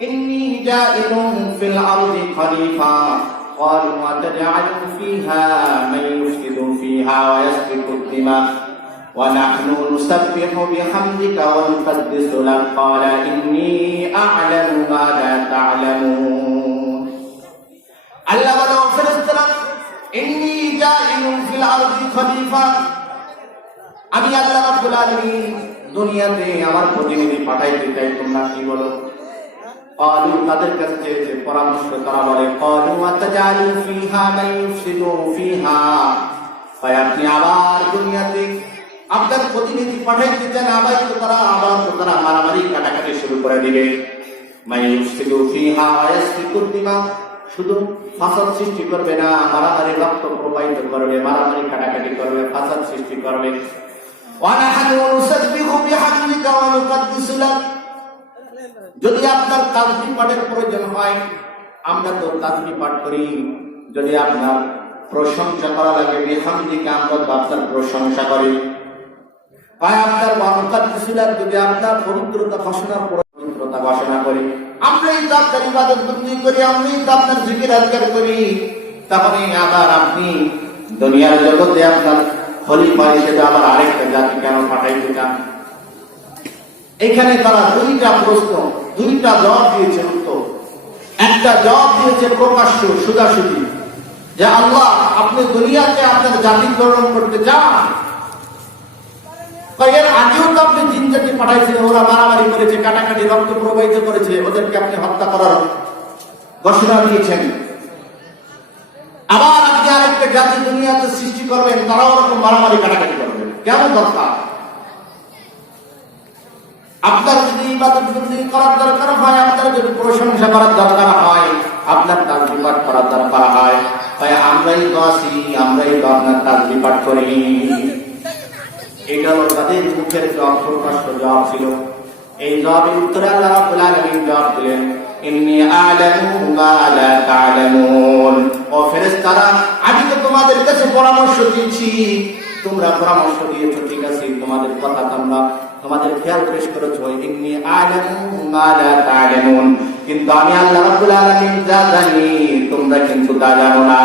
ইন্নী جاعل في الأرض خليفة قالوا أتجعل فيها من يفسد فيها ويسفك الدماء ونحن نسبح بحمدك ونقدس لك قال إني أعلم ما لا تعلمون আল্লাহ বলো ফেরেশতারা ইন্নী জাইলুন ফিল আরদি খলিফা আমি আল্লাহ রাব্বুল আলামিন দুনিয়াতে আমার প্রতিনিধি পাঠাইতে চাই তোমরা কি বলো قالوا তাদের কাছে যে পরামর্শ তারা বলে قالوا أتجعل فيها من يفسد فيها আপনি আবার দুনিয়াতে আপনার প্রতিনিধি পাঠাইতে চান আবার তো তারা মারামারি কাটাকাটি শুরু করে দিবে من يفسد فيها ويسفك الدماء শুধু ফাসাদ সৃষ্টি করবে না মারামারি রক্ত প্রবাহিত করবে মারামারি কাটাকাটি করবে ফাসাদ সৃষ্টি করবে ওয়ানাহনু নুসাব্বিহু বিহামদিকা ওয়া নুকদ্দিসু লাক যদি আপনার তাসবিহ পাঠের প্রয়োজন হয় আমরা তো তাসবিহ পাঠ করি যদি আপনার প্রশংসা করা লাগে বিহামদিকা আমরা আপনার প্রশংসা করি আপনার ওয়া নুকদ্দিসু লাক যদি আপনার পবিত্রতা ঘোষণা করি আমরাই তো আপনার ইবাদত বন্দেগী করি আমরাই তো আপনার জিকির আজকার করি তাহলে আবার আপনি দুনিয়ার জগতে আপনার খলিফা হিসেবে আবার আরেকটা জাতি কেন পাঠাইতে চান এখানে তারা দুইটা জবাব দিয়েছে উত্তর একটা জবাব দিয়েছে প্রকাশ্য সোজাসুজি যে আল্লাহ আপনি দুনিয়াতে আপনার জাতি গ্রহণ করতে চান এর আগেও তো আপনি জিন জাতি পাঠাইছিলেন ওরা মারামারি করেছে কাটাকাটি রক্ত প্রবাহিত করেছে ওদেরকে আপনি হত্যা করার ঘোষণা দিয়েছেন আবার আপনি আরেকটা জাতি দুনিয়াতে সৃষ্টি করবেন তারাও ওরকম মারামারি কাটাকাটি করবে কেমন দরকার আপনার যদি ইবাদত বন্দেগী করার দরকার হয় আপনার যদি প্রশংসা করার দরকার হয় আপনার তাসবিহ পাঠ করার দরকার হয় তাই আমরাই তো আছি আমরাই তো আপনার তাসবিহ পাঠ করি এটা তাদের মুখের জবাব প্রকাশ্য জবাব ছিল এই জবাবের উত্তরে আল্লাহ রাব্বুল আলামিন জবাব দিলেন ইন্নী আ'লামু মা লা তা'লামুন ও ফেরেশতারা আমি তো তোমাদের কাছে পরামর্শ দিয়েছি তোমরা পরামর্শ দিয়েছো ঠিক আছে তোমাদের কথা তোমরা তোমাদের খেয়াল পেশ করেছো ইন্নী আ'লামু মা লা তা'লামুন কিন্তু আমি আল্লাহ রাব্বুল আলামিন যা জানি তোমরা কিন্তু তা জানো না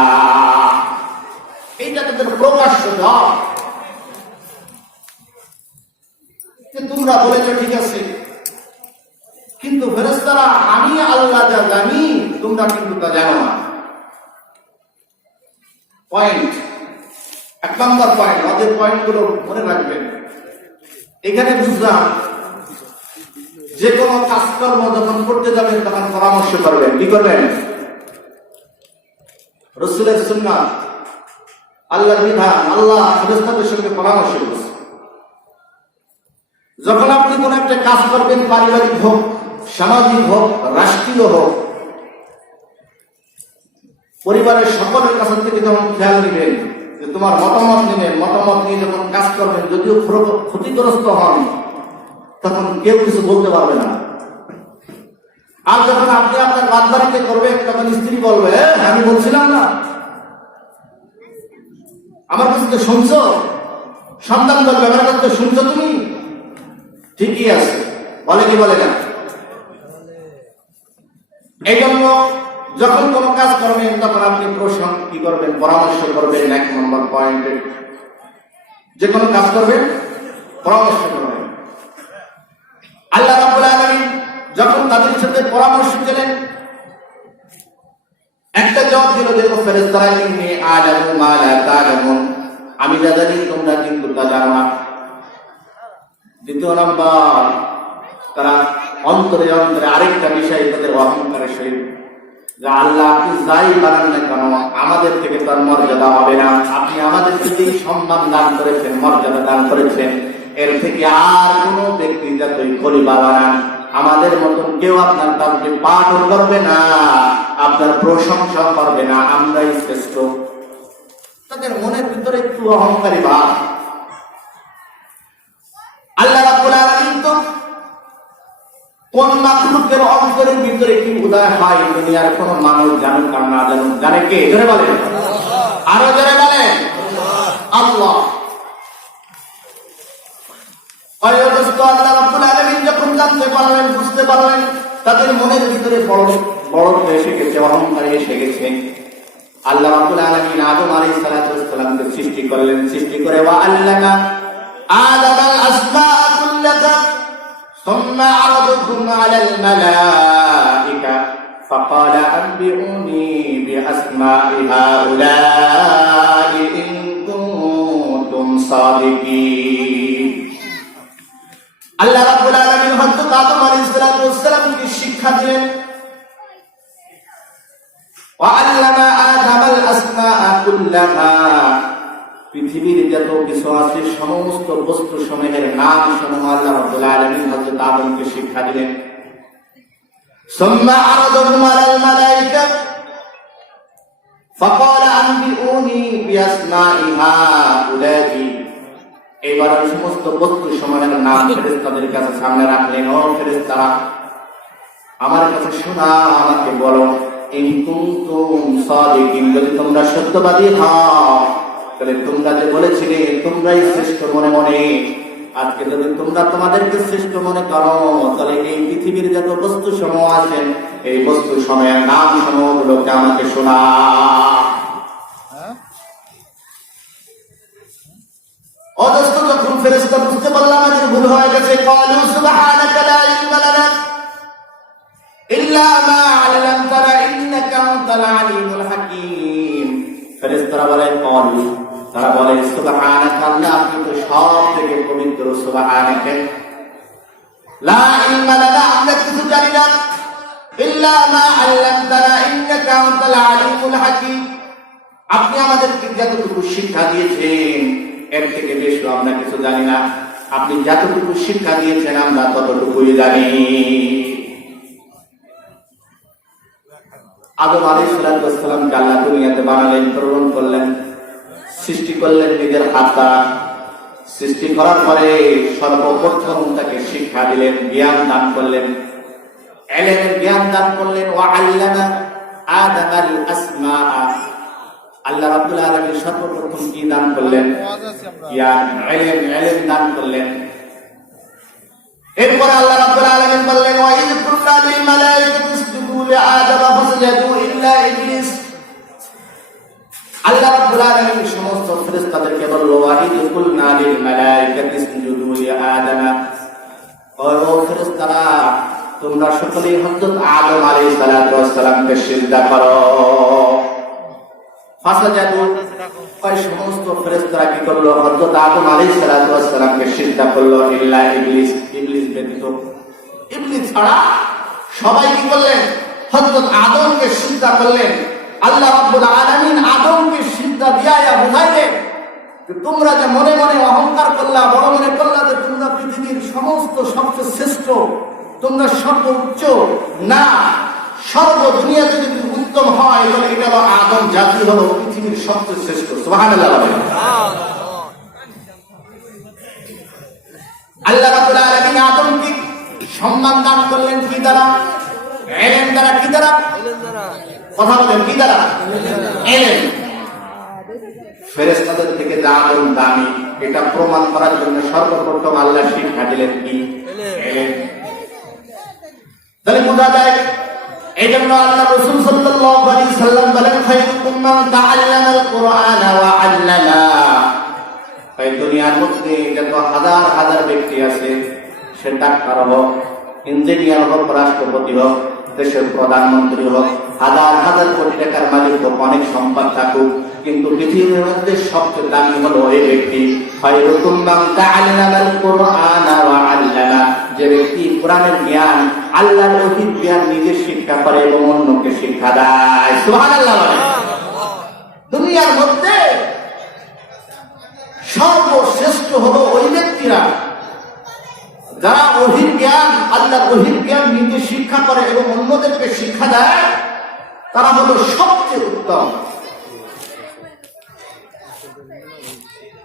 এইটা তাদের প্রকাশ্য জবাব তোমরা বলেছো ঠিক আছে কিন্তু ফেরেশতারা আমি আল্লাহ যা জানি তোমরা কিন্তু তা জানো না পয়েন্ট এক নম্বর পয়েন্ট ওদের পয়েন্টগুলো মনে রাখবেন এখানে বুঝলাম যে কোনো কাজকর্ম যখন করতে যাবেন তখন পরামর্শ করবেন কি করবেন রাসূলের সুন্নাহ আল্লাহর বিধান আল্লাহ ফেরেশতাদের সঙ্গে পরামর্শ করছে যখন আপনি কোন একটা কাজ করবেন পারিবারিক হোক সামাজিক হোক রাষ্ট্রীয় হোক পরিবারের সকলের কাছ থেকে যখন খেয়াল নেবেন যে তোমার মতামত নেবেন মতামত নিয়ে যখন কাজ করবেন যদিও ক্ষতিগ্রস্ত হন তখন কেউ কিছু বলতে পারবে না আর যখন আপনি আপনার বাদ বাড়িতে করবেন তখন স্ত্রী বলবে আমি বলছিলাম না আমার কাছে তো শুনছো সন্তান বলবে আমার কাছে তো শুনছো তুমি ঠিকই আছে বলে কি বলে না এই জন্য যখন কোন কাজ করবেন তখন আপনি কি করবেন পরামর্শ করবেন এক নম্বর পয়েন্টে যে কোনো কাজ করবেন পরামর্শ করবেন আল্লাহ রাব্বুল আলামিন যখন তাদের সাথে পরামর্শ দিলেন একটা জবাব দিল দেখো ফেরেশতারা ইন্নী আ'লামু মা লা তা'লামুন আমি যা জানি তোমরা কিন্তু তা জানো না দ্বিতীয় নম্বর তারা অন্তরে অন্তরে আরেকটা বিষয় তাদের অহংকারের সহিত যে আল্লাহ আপনি যাই বানান না কেন আমাদের থেকে তার মর্যাদা হবে না আপনি আমাদেরকে যে সম্মান দান করেছেন মর্যাদা দান করেছেন এর থেকে আর কোনো ব্যক্তি যতই খলিফা বানান আমাদের মতন কেউ আপনার তাসবিহ পাঠও করবে না আপনার প্রশংসা করবে না আমরাই শ্রেষ্ঠ তাদের মনের ভিতরে একটু অহংকারী ভাব আল্লাহ রাব্বুল আলামিন তো কোন মাখলুকের অন্তরের ভিতরে কি উদয় হয় দুনিয়ার কোন মানুষ জানুক আর না জানুক জানে কে জোরে বলেন আরো জোরে বলেন আল্লাহ আল্লাহ রাব্বুল আলামিন যখন জানতে পারলেন বুঝতে পারলেন তাদের মনের ভিতরে বড় বড়ত্ব এসে গেছে, অহংকারে এসে গেছে। আল্লাহ রাব্বুল আলামিন আদম আলাইহিস সালামকে সৃষ্টি করলেন। সৃষ্টি করে ওয়া আল্লামা আদামাল আসমাআ কুল্লাহা সুম্মা আরাদাহুম আলাল মালাইকা فقال أنبئوني بأسماء هؤلاء إن كنتم صادقين। আল্লাহ রাব্বুল আলামিন হযরত আদম আলাইহিস সালামকে শিক্ষা দিলেন। وعلم آدم الأسماء كلها পৃথিবীর যত কিছু আছে সমস্ত বস্তু সমূহের নাম সমূহ আল্লাহ রাব্বুল আলামিন হযরত আদমকে শিক্ষা দিলেন। ثم عرضهم على الملائكة فقال أنبئوني بأسماء هؤلاء। এবার সমস্ত বস্তু সমূহের নাম ফেরেশতাদের কাছে সামনে রাখলেন। ও ফেরেশতারা, আমার কাছে শোনা, আমাকে বলো, ইন কুনতুম সাদিকিন, যদি তোমরা সত্যবাদী হও তাহলে তোমরা যে বলেছিলে তোমরাই শ্রেষ্ঠ মনে মনে, আজকে যদি তোমরা তোমাদেরকে শ্রেষ্ঠ মনে করো তাহলে এই পৃথিবীর যত বস্তু সমূহ আছে এই বস্তু সমূহের নাম সমূহগুলোকে আমাকে শোনা। অদস্ত যখন ফেরেশতা বুঝতে পারলাম আমাদের ভুল হয়ে গেছে, ক্বালু সুবহানাকা লা ইলমা লানা ইল্লা মা আল্লামতানা ইন্নাকা আনতাল আলিমুল হাকীম। ফেরেশতারা বলে ক্বালু, তারা বলে সুবহানাকা, আল্লাহ আপনি তো সব থেকে পবিত্র, সুবহানাকা লা ইলমা লানা, আমরা কিছু জানি না, ইল্লা মা আল্লামতানা ইন্নাকা আনতাল আলিমুল হাকীম, আপনি আমাদেরকে যতটুকু শিক্ষা দিয়েছেন এর থেকে বেশি আমরা কিছু জানি না, আপনি যতটুকু শিক্ষা দিয়েছেন আমরা ততটুকুই জানি। আদম আলাইহিস সালামকে আল্লাহ দুনিয়াতে বানালেন, প্রেরণ করলেন, সৃষ্টি করলেন নিজের হাত দ্বারা। সৃষ্টি করার পরে সর্বপ্রথম তাকে শিক্ষা দিলেন, জ্ঞান দান করলেন, ইলমের জ্ঞান দান করলেন। ওয়া আল্লামা আদামাল আসমাআ, আল্লাহ রাব্বুল আলামিন সর্বপ্রথম কি দান করলেন? জ্ঞান, ইলম দান করলেন। এরপর আল্লাহ রাব্বুল আলামিন বললেন ওয়া ইয কুল্লা লিল মালাইকাতি ইসজুদু লিআদাম ফাসজাদু ইল্লা ইবলিস। আল্লাহ রাব্বুল আলামিন সমস্ত ফেরেশতাদেরকে বলল ওয়া ইয কুল্লা লিল মালাইকাতি ইসজুদু লিআদাম, ও ফেরেশতারা তোমরা সকলেই হযরত আদম আলাইহিস সালামকে সিজদা করো। ফাসজাদু, সমস্ত ফেরেশতারা কি করলো? হযরত আদম আলাইহিস সালামকে সিজদা করলো, ইল্লা ইবলিস, ইবলিস ব্যতীত। ইবলিস ছাড়া সবাই কি করলেন? হযরত আদমকে সিজদা করলেন। আল্লাহ রাব্বুল আলামিন আদমকে সিজদা দিয়া বুঝাইলেন যে তোমরা যে মনে মনে অহংকার করলা, বড় মনে করলা যে তোমরা পৃথিবীর সমস্ত সবচেয়ে শ্রেষ্ঠ, তোমরা সর্বোচ্চ না, সর্ব দুনিয়াতে যদি উত্তম হয় তাহলে এটা হলো আদম জাতি হলো পৃথিবীর সবচেয়ে শ্রেষ্ঠ। সুবহানাল্লাহ। আল্লাহ রাব্বুল আলামিন আদমকে সম্মান দান করলেন কি দ্বারা? ইলম দ্বারা। কি দ্বারা? কথা বলেন, কি দ্বারা? ইলম। ফেরেশতাদের থেকে যে আদম দামি এটা প্রমাণ করার জন্য সর্বপ্রথম আল্লাহ শিক্ষা দিলেন কি? ইলম। তাহলে বোঝা যায় এই জন্য আল্লাহ রাসূল সাল্লাল্লাহু আলাইহি সাল্লাম বলেন খায়রুকুম মান তাআল্লামাল কুরআনা ওয়া আল্লামা। এই দুনিয়ার মধ্যে যত হাজার হাজার ব্যক্তি আছে, সে ডাক্তার হোক, ইঞ্জিনিয়ার হোক, রাষ্ট্রপতি হোক, দেশের প্রধানমন্ত্রী হোক, হাজার হাজার কোটি টাকার মালিক হোক, অনেক সম্পদ থাকুক, কিন্তু পৃথিবীর মধ্যে সবচেয়ে দামি হলো এই ব্যক্তি খায়রুকুম মান তাআল্লামাল কুরআনা ওয়া আল্লামা, যে ব্যক্তি কোরআনের জ্ঞান, আল্লাহর ওহীর জ্ঞান নিজে শিক্ষা করে এবং অন্যকে শিক্ষা দেয়। সুবহানাল্লাহ। দুনিয়ার মধ্যে সর্বশ্রেষ্ঠ হলো ওই ব্যক্তিরা যারা ওহীর জ্ঞান, আল্লাহর ওহীর জ্ঞান নিজে শিক্ষা করে এবং অন্যদেরকে শিক্ষা দেয়, তারা হলো সবচেয়ে উত্তম।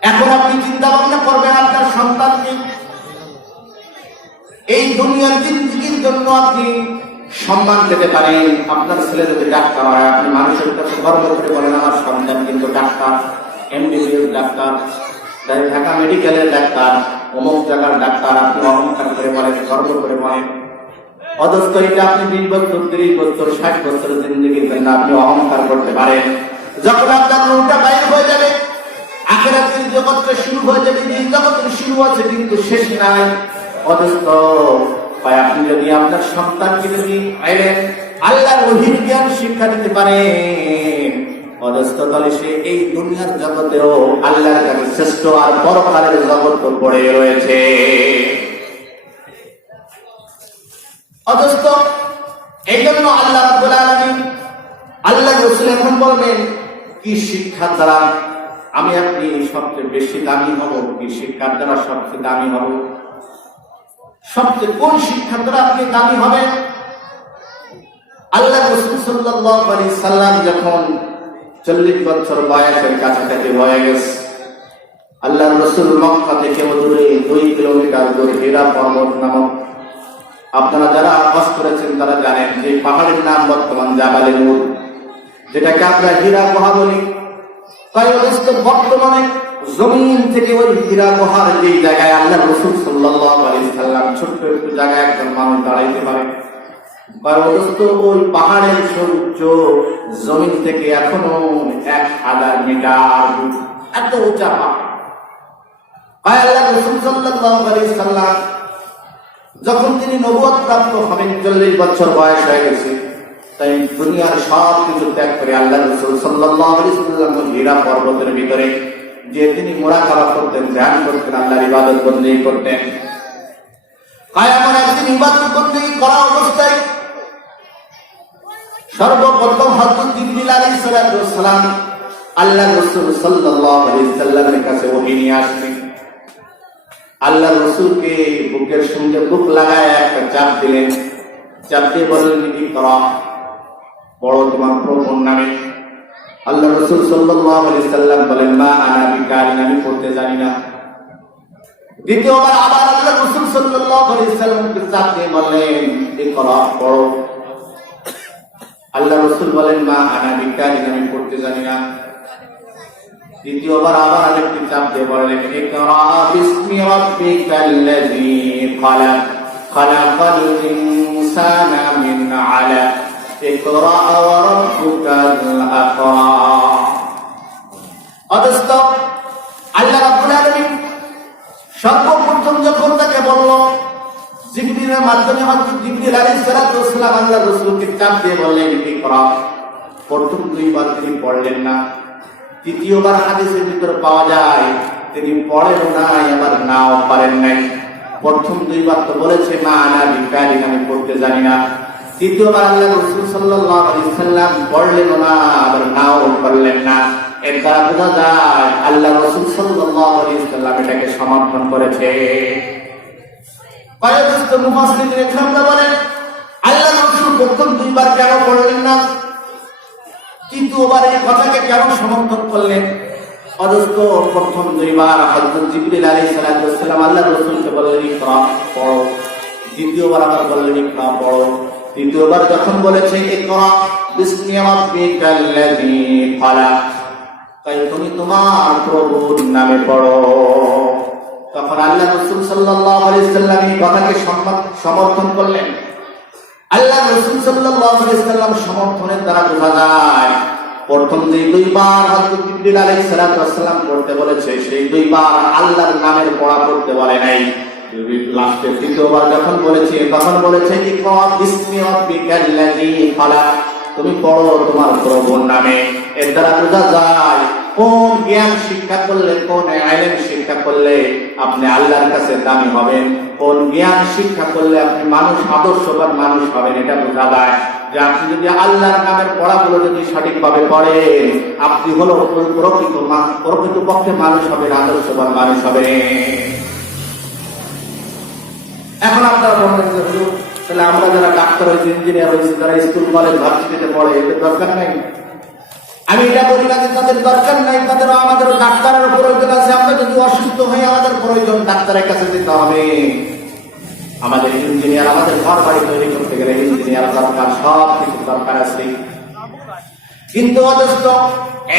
এখন আপনি চিন্তা ভাবনা করবেন আপনার সন্তানকে এই দুনিয়ার জিন্দেগির জন্য আপনি সম্মান পেতে পারেন। আপনার ছেলে যদি ডাক্তার হয়, আপনি মানুষের কাছে গর্ব করে বলেন আমার সন্তান কিন্তু ডাক্তার, এমবিবিএস ডাক্তার, ঢাকা মেডিকেলের ডাক্তার, অমুক জায়গার ডাক্তার, আপনি অহংকার করে বলেন, গর্ব করে বলেন। অথচ এটা আপনি 20 বছর 30 বছর 60 বছর জিন্দেগির জন্য আপনি অহংকার করতে পারেন। যখন আপনার রূহটা বাইর হয়ে যাবে, আখিরাতের জগৎটা শুরু হয়ে যাবে, এই জগতের শুরু আছে কিন্তু শেষ নাই। অথচ আপনি যদি আপনার সন্তানকে যদি আল্লাহর ওহীর জ্ঞান শিক্ষা দিতে পারেন, অথচ তাহলে সে এই দুনিয়ার জগতেও আল্লাহর কাছে শ্রেষ্ঠ, আর পরকালের জগৎ তো পড়ে রয়েছে। অথচ এই জন্য আল্লাহ রাব্বুল আলামিন, আল্লাহ রাসূল এখন বলবেন কি শিক্ষার দ্বারা আমি আপনি সবচেয়ে বেশি দামি হব, কি শিক্ষার দ্বারা সবচেয়ে দামি হব, সবচেয়ে কোন শিক্ষার দ্বারা আপনি দামি হবেন? আল্লাহ রাসূল সাল্লাল্লাহু আলাইহি সাল্লাম যখন 40 বছর বয়সের কাছাকাছি হয়ে গেছে, আল্লাহ রাসূল মক্কা থেকে দূরে 2 কিলোমিটার দূরে হিরা পর্বত নামক, আপনারা যারা আবাস করেছেন তারা জানেন যে পাহাড়ের নাম বর্তমান জাবালে নূর, যেটাকে আমরা হীরা গুহা বলি। তাই বর্তমানে জমিন থেকে ওই হীরা গুহার যে জায়গায় আল্লাহ রাসূল সাল্লাল্লাহু আলাইহি সাল্লাম ছোট্ট একটু জায়গায় একজন মানুষ দাঁড়াইতে পারে, ওই পাহাড়ের সূর্য জমিন থেকে এখনো 1000 মিটার এত উঁচা পাহাড়। আল্লাহ রাসূল সাল্লাল্লাহু আলাইহি সাল্লাম যখন তিনি নবুয়ত প্রাপ্ত হবেন, 40 বছর বয়স হয়ে গেছে, তাই দুনিয়ার সব কিছু ত্যাগ করে আল্লাহ রাসূল সাল্লাল্লাহু আলাইহি সাল্লাম হীরা পর্বতের ভিতরে যে তিনি মুরাকাবা করতেন, ধ্যান করতেন, আল্লাহর ইবাদত বন্দেগী করতেন। এমন একদিন ইবাদত বন্দেগী করা অবস্থায় সর্বপ্রথম হযরত জিবরিল আলাইহিস সালাম আল্লাহ রাসূল সাল্লাল্লাহু আলাইহি সাল্লামের কাছে ওহী নিয়ে আসলেন। আল্লাহ রাসূলকে বুকের সঙ্গে বুক লাগায় একটা চাপ দিলেন, চাপ দিয়ে বললেন ইকরা, পড়ো তোমার প্রভুর নামে। আল্লাহ রাসূল সাল্লাল্লাহু আলাইহি সাল্লাম বলেন মা আনা বিকারিন, আমি পড়তে জানি না। দ্বিতীয়বার আবার আল্লাহ রাসূল সাল্লাল্লাহু আলাইহি সাল্লামকে চাপ দিয়ে বললেন ইকরা, পড়ো। আল্লাহ রাসূল বলেন মা আনা বিকারিন, আমি পড়তে জানি না। তৃতীয়বার আবার আরেকটি চাপ দিয়ে বললেন ইকরা বিসমি রাব্বিকাল্লাযী খালাক, খালাকাল ইনসানা মিন আলাক, ইকরা ওয়া রাব্বুকাল আকরাম। অথচ আল্লাহ রাব্বুল আলামিন সর্বপ্রথম যখন তাকে বলল, জিবরিলের মাধ্যমে হযরত জিবরিল আলাইহিস সালাম আল্লাহ রাসূলকে চাপ দিয়ে বললেন ইকরা, প্রথম 2 বার তিনি পড়লেন না। তৃতীয়বার হাদিসের ভিতরে পাওয়া যায় তিনি পড়েন নাই, আবার নাও পারেন নাই। প্রথম 2 বার তো বলেছে মা আনা বিকারিন, আমি পড়তে জানি না। তৃতীয়বার আল্লাহ রাসূল সাল্লাল্লাহু আলাইহি সাল্লাম পড়লেন না, আবার নাও করলেন না। এর দ্বারা বোঝা যায় আল্লাহ রাসূল সাল্লাল্লাহু আলাইহি সাল্লাম এটাকে সমর্থন করেছে। কয়েকজন মুফাসসিরিন একরাম বলেন আল্লাহ রাসূল প্রথম 2 বার কেন পড়লেন না, তৃতীয়বার এই কথাকে কেন সমর্থন করলেন? অথচ প্রথম 2 বার হযরত জিবরিল আলাইহিস সালাম আল্লাহ রাসূলকে বললেন ইকরা, পড়ো। দ্বিতীয়বার আবার বললেন ইকরা, পড়ো। তৃতীয়বার যখন বলেছে ইকরা বিসমি রাব্বিকাল্লাযী খালাক, তাই তুমি তোমার প্রভুর নামে পড়ো। তখন আল্লাহ রাসূল সাল্লাল্লাহু আলাইহি সাল্লাম এই কথাকে সমর্থন করলেন। আল্লাহ রাসূল সাল্লাল্লাহু আলাইহি সাল্লাম সমর্থনের দ্বারা বোঝা যায় প্রথম যে 2 বার হযরত জিবরিল আলাইহিস সালাম পড়তে বলেছে, সেই 2 বার আল্লাহর নামের পড়া পড়তে বলে নাই। লাস্টে তৃতীয়বার যখন বলেছে তখন বলেছে ইকরা বিসমি রাব্বিকাল্লাযী খালাক, তুমি পড়ো তোমার প্রভুর নামে। এর দ্বারা বোঝা যায় কোন জ্ঞান শিক্ষা করলে, কোন ইলম শিক্ষা করলে আপনি আল্লাহর কাছে দামি হবেন, কোন জ্ঞান শিক্ষা করলে আপনি মানুষ আদর্শবান মানুষ হবেন। এটা বোঝা যায় যে আপনি যদি আল্লাহর নামের পড়াগুলো যদি সঠিকভাবে পড়েন, আপনি হলো প্রকৃতপক্ষে মানুষ হবেন, আদর্শবান মানুষ হবেন। এখন আপনারা বলবেন যে তাহলে আমরা যারা ডাক্তার হয়েছি, ইঞ্জিনিয়ার হয়েছি, যারা স্কুল কলেজ ভার্সিটিতে পড়ে, এদের দরকার নাই? আমি এটা বলি না যে তাদের দরকার নাই, তাদেরও আমাদের ডাক্তারের প্রয়োজন আছে। আমরা যদি অসুস্থ হই আমাদের প্রয়োজন ডাক্তারের কাছে যেতে হবে। আমাদের ইঞ্জিনিয়ার, আমাদের ঘর বাড়ি তৈরি করতে গেলে ইঞ্জিনিয়ার দরকার, সব কিছু দরকার আছে। কিন্তু অথচ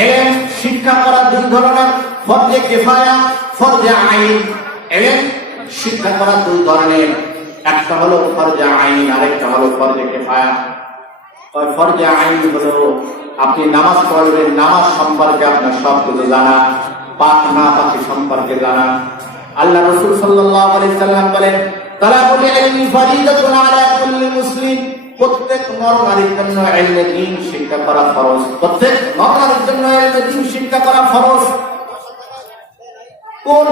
ইলম শিক্ষা করা 2 ধরনের, ফরজে কিফায়া, ফরজে আইন। ইলম শিক্ষা করা 2 ধরনের। একটা হলো ফরজে আইন, আরেকটা হলো ফরজে কিফায়া। ফরজে আইন হলো আপনি নামাজ পড়বেন, নামাজ সম্পর্কে আপনার সব কিছু জানা, পাক না পাকি সম্পর্কে জানা। আল্লাহ রাসূল সাল্লাল্লাহু আলাইহি সাল্লাম বলেন, তালাবুল ইলমি ফরিদাতুন আলা কুল্লি মুসলিম, প্রত্যেক নর নারীর জন্য ইলমে দ্বীন শিক্ষা করা ফরজ। প্রত্যেক নর নারীর জন্য ইলমে দ্বীন শিক্ষা করা ফরজ। কোন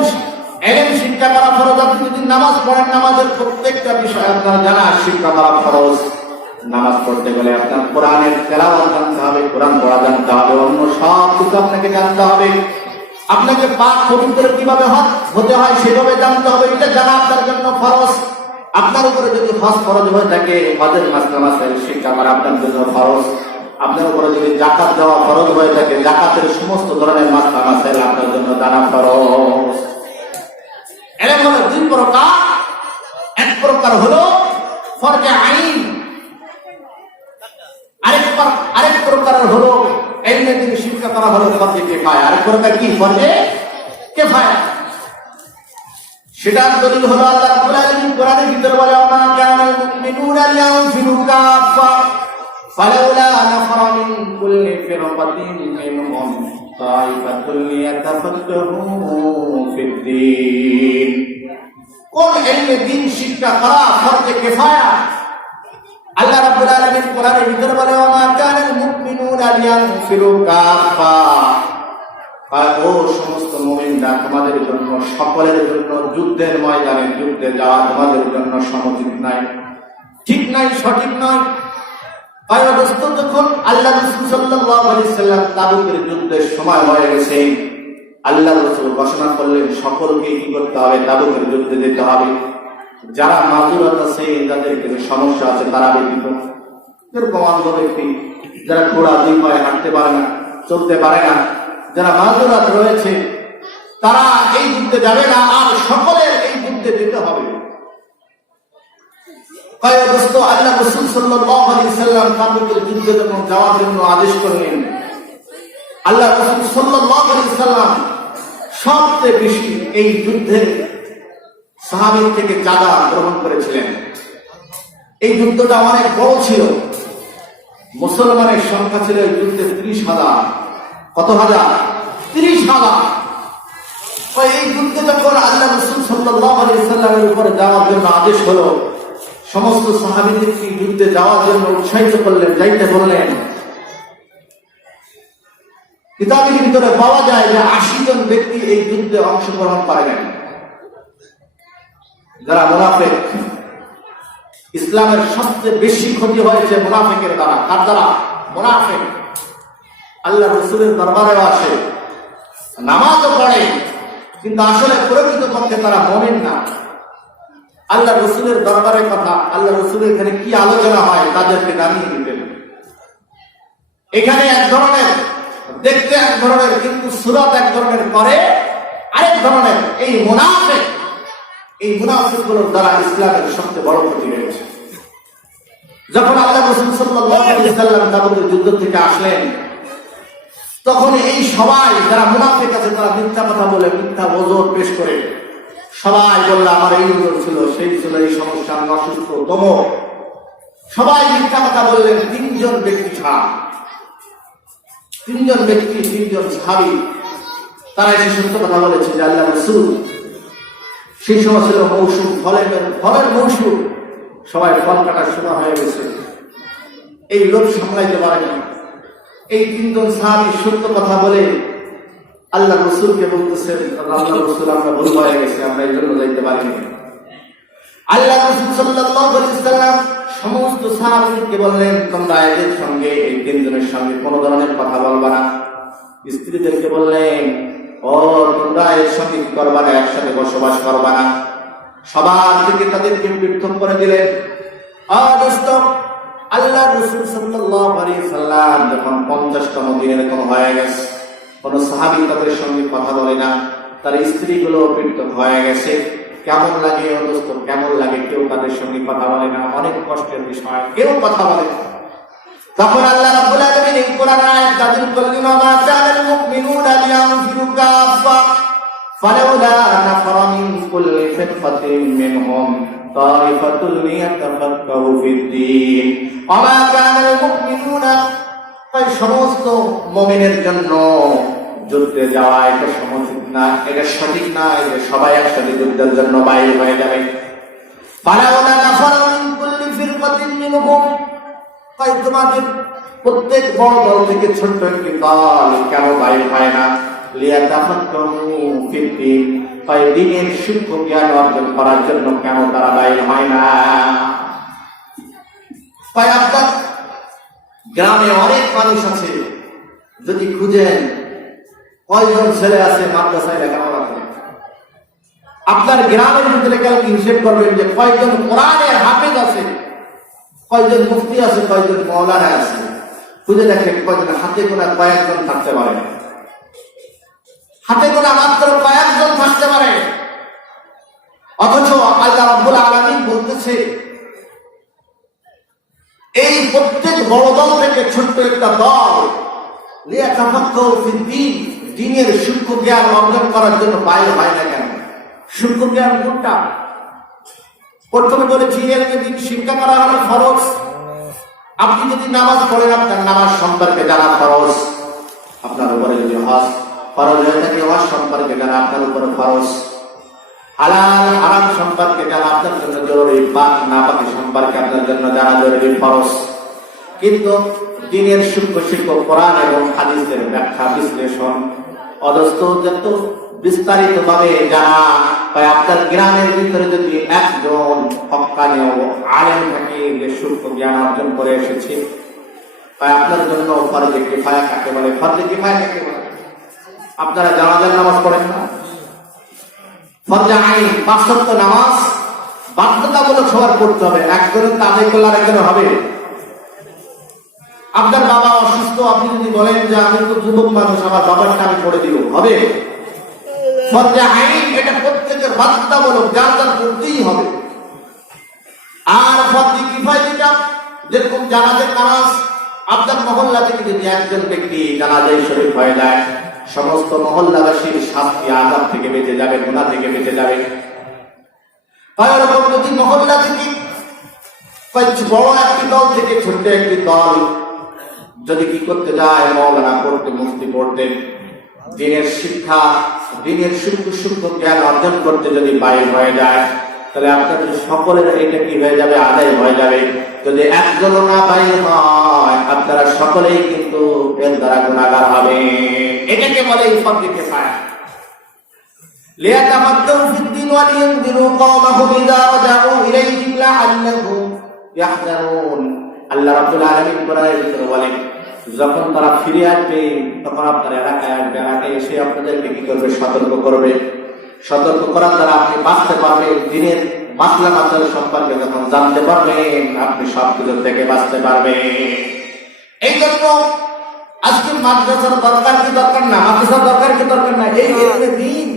ইলম শিক্ষা করা ফরজ? আপনি যদি নামাজ পড়েন, নামাজের প্রত্যেকটা বিষয় আপনার জানা শিক্ষা করা ফরজ। নামাজ পড়তে গেলে আপনার কোরআনের তেলাওয়াত জানতে হবে, কোরআন পড়া জানতে হবে, অন্য সব কিছু আপনাকে জানতে হবে। আপনাকে পাক পবিত্র কিভাবে হতে হয় সেভাবে জানতে হবে, এটা জানা আপনার জন্য ফরজ। আপনার উপরে যদি হজ ফরজ হয়ে থাকে, হজের মাসআলা শিক্ষা করা আপনার জন্য ফরজ। আপনার উপরে যদি যাকাত দেওয়া ফরজ হয়ে থাকে, যাকাতের সমস্ত ধরনের মাসআলা আপনার জন্য জানা ফরজ। এরকম হলো দুই প্রকার। এক প্রকার হলো ফরজে আইন, আরেক প্রকার হলো ইলমে দ্বীন শিক্ষা করা হলো ফরজে কিফায়া। আরেক প্রকার কি? ফরজে কিফায়া। সেটার দলিল হলো আল্লাহ রাব্বুল আলামিন কোরআনের ভিতরে বলে, ওমা কানাল মুমিনুনা লিয়ানফিরু কাফা ফালাউলা নাফারা মিন কুল্লি ফিরকাতিন মিনহুম তাইফাতুন লিয়াতাফাক্কাহু ফিদ্দীন। কোন ইলমে দ্বীন শিক্ষা করা ফরজে কিফায়া। আল্লাহ রাব্বুল আলামিন কোরআনের ভিতরে বলে, ওমা কানাল মুমিনুনা লিয়ানফিরু কাফা, ও সমস্ত মুমিনরা তোমাদের জন্য, সকলের জন্য যুদ্ধের ময়দানে যুদ্ধে যাওয়া তোমাদের জন্য সমুচিত নাই, ঠিক নাই, সঠিক নয়। যখন আল্লাহ রাসূল সাল্লাল্লাহু আলাইহি সাল্লাম তাবুকের যুদ্ধের সময় হয়ে গেছে, আল্লাহ রাসূল ঘোষণা করলেন সকলকে কি করতে হবে? তাবুকের যুদ্ধে যেতে হবে। যারা মাযুরাত আছে, যাদের কিছু সমস্যা আছে তারা ব্যতীত, যেরকম অন্ধ ব্যক্তি, যারা ঘোড়া দুই পায়ে হাঁটতে পারে না, চলতে পারে না, যারা মাযুরাত রয়েছে, তারা এই যুদ্ধে যাবে না, আর সকলের এই যুদ্ধে যেতে হবে। আল্লাহ রাসূল সাল্লাল্লাহু আলাইহি সাল্লাম তাবুকের যুদ্ধে যখন যাওয়ার জন্য আদেশ করলেন, আল্লাহ রাসূল সাল্লাল্লাহু আলাইহি সাল্লাম সবচেয়ে বেশি এই যুদ্ধে সাহাবীর থেকে চাঁদা গ্রহণ করেছিলেন। এই যুদ্ধটা অনেক বড় ছিল। মুসলমানের সংখ্যা ছিল এই যুদ্ধে 30,000। কত হাজার? 30,000। এই যুদ্ধে যখন আল্লাহ রাসূল সাল্লাল্লাহু আলাইহি সাল্লামের উপরে যাওয়ার জন্য আদেশ হলো, সমস্ত সাহাবীদেরকে যুদ্ধে যাওয়ার জন্য উৎসাহিত করলেন, যাইতে বললেন। কিতাবের ভিতরে পাওয়া যায় যে 80 জন ব্যক্তি এই যুদ্ধে অংশগ্রহণ করে নাই, যারা মুনাফিক। ইসলামের সবচেয়ে বেশি ক্ষতি হয়েছে মুনাফিকের দ্বারা। কার দ্বারা? মুনাফিক। আল্লাহ রাসূলের দরবারেও আসে, নামাজও পড়ে, কিন্তু আসলে প্রকৃতপক্ষে তারা মুমিন না। আল্লাহ রাসূলের দরবারের কথা, আল্লাহ রাসূলের এখানে কি আলোচনা হয় তাদেরকে জানিয়ে দিতেন। এখানে এক ধরনের দেখতে এক ধরনের, কিন্তু সুরত এক ধরনের করে আরেক ধরনের। এই মুনাফিকগুলোর দ্বারা ইসলামের সবচেয়ে বড় ক্ষতি হয়েছে। যখন আল্লাহ রাসূল সাল্লাল্লাহু আলাইহি সাল্লাম তাবুকের যুদ্ধ থেকে আসলেন, তখন এই সবাই যারা মুনাফিক আছে তারা মিথ্যা কথা বলে, মিথ্যা ওজর পেশ করে সবাই বলল আমার এই ওজর ছিল, সেই ছিল, এই সমস্যা, আমি অসুস্থ, তমক। সবাই মিথ্যা কথা বললেন। 3 জন ব্যক্তি ছাড়া, 3 জন ব্যক্তি, 3 জন সাহাবী, তারা এসে সত্য কথা বলেছে যে আল্লাহ রাসূল, সেই সময় ছিল মৌসুম, ফলের মৌসুম, সবাই ফল কাটার সময় হয়ে গেছে। এই লোক সামলাইতে পারেনি। এই 3 জন সাহাবী সত্য কথা বলে আল্লাহ রাসূলকে বলতেছেন, আল্লাহ রাসূল আমরা ভুল হয়ে গেছে, আমরা এই জন্য যাইতে পারিনি। আল্লাহ রাসূল সাল্লাল্লাহু আলাইহি সাল্লাম সমস্ত সাহাবীকে বললেন, তোমরা এদের সঙ্গে, এই 3 জনের সঙ্গে কোনো ধরনের কথা বলবা না। স্ত্রীদেরকে বললেন, ও তোমরা এর সঙ্গে কি করবা না? একসাথে বসবাস করবা না। সবার থেকে তাদেরকে পৃথক করে দিলেন। আল্লাহ রাসূল সাল্লাল্লাহু আলাইহি সাল্লাম যখন 50তম দিন এরকম হয়ে গেছে, কোন সাহাবী তাদের সঙ্গে কথা বলে না, তার স্ত্রীগুলো পৃথক হয়ে গেছে। কেমন লাগে দোস্ত, কেমন লাগে? কেউ তাদের সঙ্গে কথা বলে না, অনেক কষ্টের বিষয়, কেউ কথা বলে না। তখন আল্লাহ রাব্বুল আলামিন এই কোরআন আয়াত নাযিল করলেন, ওয়া মা কানাল মুমিনুনা লিয়ানফিরু কাফা ফালাউলা নাফারা মিন কুল্লি ফিরকাতিন মিনহুম তাইফাতুন লিয়াতাফাক্কাহু ফিদ-দীন ওয়া মা কানাল মুমিনুনা। সমস্ত মুমিনের জন্য যুদ্ধে যাওয়া এটা সমুচিত না, এটা সঠিক না যে সবাই একসাথে যুদ্ধের জন্য বাইরে হয়ে যাবে। ফালাউলা নাফারা মিন কুল্লি ফিরকাতিন মিনহুম, তাই তোমাদের প্রত্যেক বড় দল থেকে ছোট্ট একটি দল কেন বাইরে হয় না? লিয়াতাফাক্কাহু ফিদ-দীন, তাই দ্বীনের শিক্ষা জ্ঞান অর্জন করার জন্য কেন তারা বাইরে হয় না? তাই আপনার গ্রামে অনেক মানুষ আছে, যদি খুঁজেন কয়জন ছেলে আছে মাদ্রাসায় লেখাপড়া করে, আপনার গ্রামের ভিতরে কালকে হিসেব করবেন যে কয়জন কোরআনের হাফেজ আছে, কয়জন মুফতি আছে, কয়জন মাওলানা আছে, খুঁজে দেখেন কয়জন হাতে গোনা কয়েকজন থাকতে পারে, হাতে গোনা মাত্র কয়েকজন থাকতে পারে। অথচ আল্লাহ রাব্বুল আলামিন বলতেছে এই প্রত্যেক বড় দল থেকে ছোট্ট একটা দল লিয়াতাফাক্কাহু ফিদ-দীন, দ্বীনের সূক্ষ্ম জ্ঞান অর্জন করার জন্য বাইরে হয় না কেন? সূক্ষ্ম জ্ঞান কোনটা? প্রথমে বলেছি দ্বীন শিক্ষা করা হলো ফরজ। আপনি যদি নামাজ পড়েন আপনার নামাজ সম্পর্কে জানা ফরজ, আপনার উপরে যদি হজ ফরজ হয়ে থাকে হজ সম্পর্কে জানা আপনার উপরে ফরজ, হালাল হারাম সম্পর্কে জানা আপনার জন্য জরুরি, পাক না পাক সম্পর্কে আপনার জন্য জানা জরুরি ফরজ। কিন্তু দ্বীনের সূক্ষ্ম শিক্ষা কোরআন এবং হাদিসের ব্যাখ্যা বিশ্লেষণ অদস্ত যত বিস্তারিত ভাবে জানা, তাই আপনার গ্রামের ভিতরে যদি একজন হক্কানি আলেম থাকে যে সূক্ষ্ম জ্ঞান অর্জন করে এসেছে, তাই আপনার জন্য ফরজে কিফায়া কাকে বলে? ফরজে কিফায়া কাকে বলে? আপনারা জানাজার নামাজ পড়েন না? ফরজে আইন ৫ ওয়াক্ত নামাজ বাধ্যতামূলক সবার পড়তে হবে, একজনের আদায় করলে আরেকজনের হবে। আপনার বাবা অসুস্থ, আপনি যদি বলেন যে আমি তো যুবক মানুষ, আমার বাবারটা আমি পড়ে দিব, হবে? ফরজে আইন এটা প্রত্যেকের বাধ্যতামূলক, যার যার পড়তেই হবে। আর ফরজে কিফায়া যেটা, যেরকম জানাজার নামাজ, আপনার মহল্লা থেকে যদি একজন ব্যক্তি জানাজায় শরীক হয়ে যায়, সমস্ত মহল্লাবাসীর শাস্তি আযাব থেকে বেঁচে যাবে, গুনাহ থেকে বেঁচে যাবে। এরকম যদি মহল্লা থেকে বড় একটি দল থেকে ছোট্ট একটি দল যদি কি করতে যায়, মাওলানা পড়তে, মুফতি পড়তে, দ্বীনের শিক্ষা, দ্বীনের সূক্ষ্ম জ্ঞান অর্জন করতে যদি বাইর হয়ে যায়, তাহলে আপনাদের সকলের এটা কি হয়ে যাবে? আদায় হয়ে যাবে। যদি একজনও না বাইর হয়, আপনারা সকলেই কিন্তু এর দ্বারা গুনাহগার হবে। এটাকে বলে ফরজে কিফায়া। লিয়াতাফাক্কাহু ফিদ-দীন ওয়া লিয়ানযিরু কওমাহুম ইযা রাজাউ ইলাইহিম লাআল্লাহুম ইয়াহযারুন। আল্লাহ রাব্বুল আলামিন কোরআনের ভিতরে বলেন, যখন তারা ফিরে আসবে তখন আপনার এলাকায় আসবে, এলাকায় এসে আপনাদেরকে কি করবে? সতর্ক করবে। সতর্ক করার দ্বারা আপনি বাঁচতে পারবেন, দ্বীনের মাসলা মাসাল সম্পর্কে যখন জানতে পারবেন, আপনি সবকিছু থেকে বাঁচতে পারবেন। এই জন্য আজকে মাদ্রাসার দরকার কি দরকার না? মাদ্রাসার দরকার কি দরকার না? এই ইলমে দ্বীন।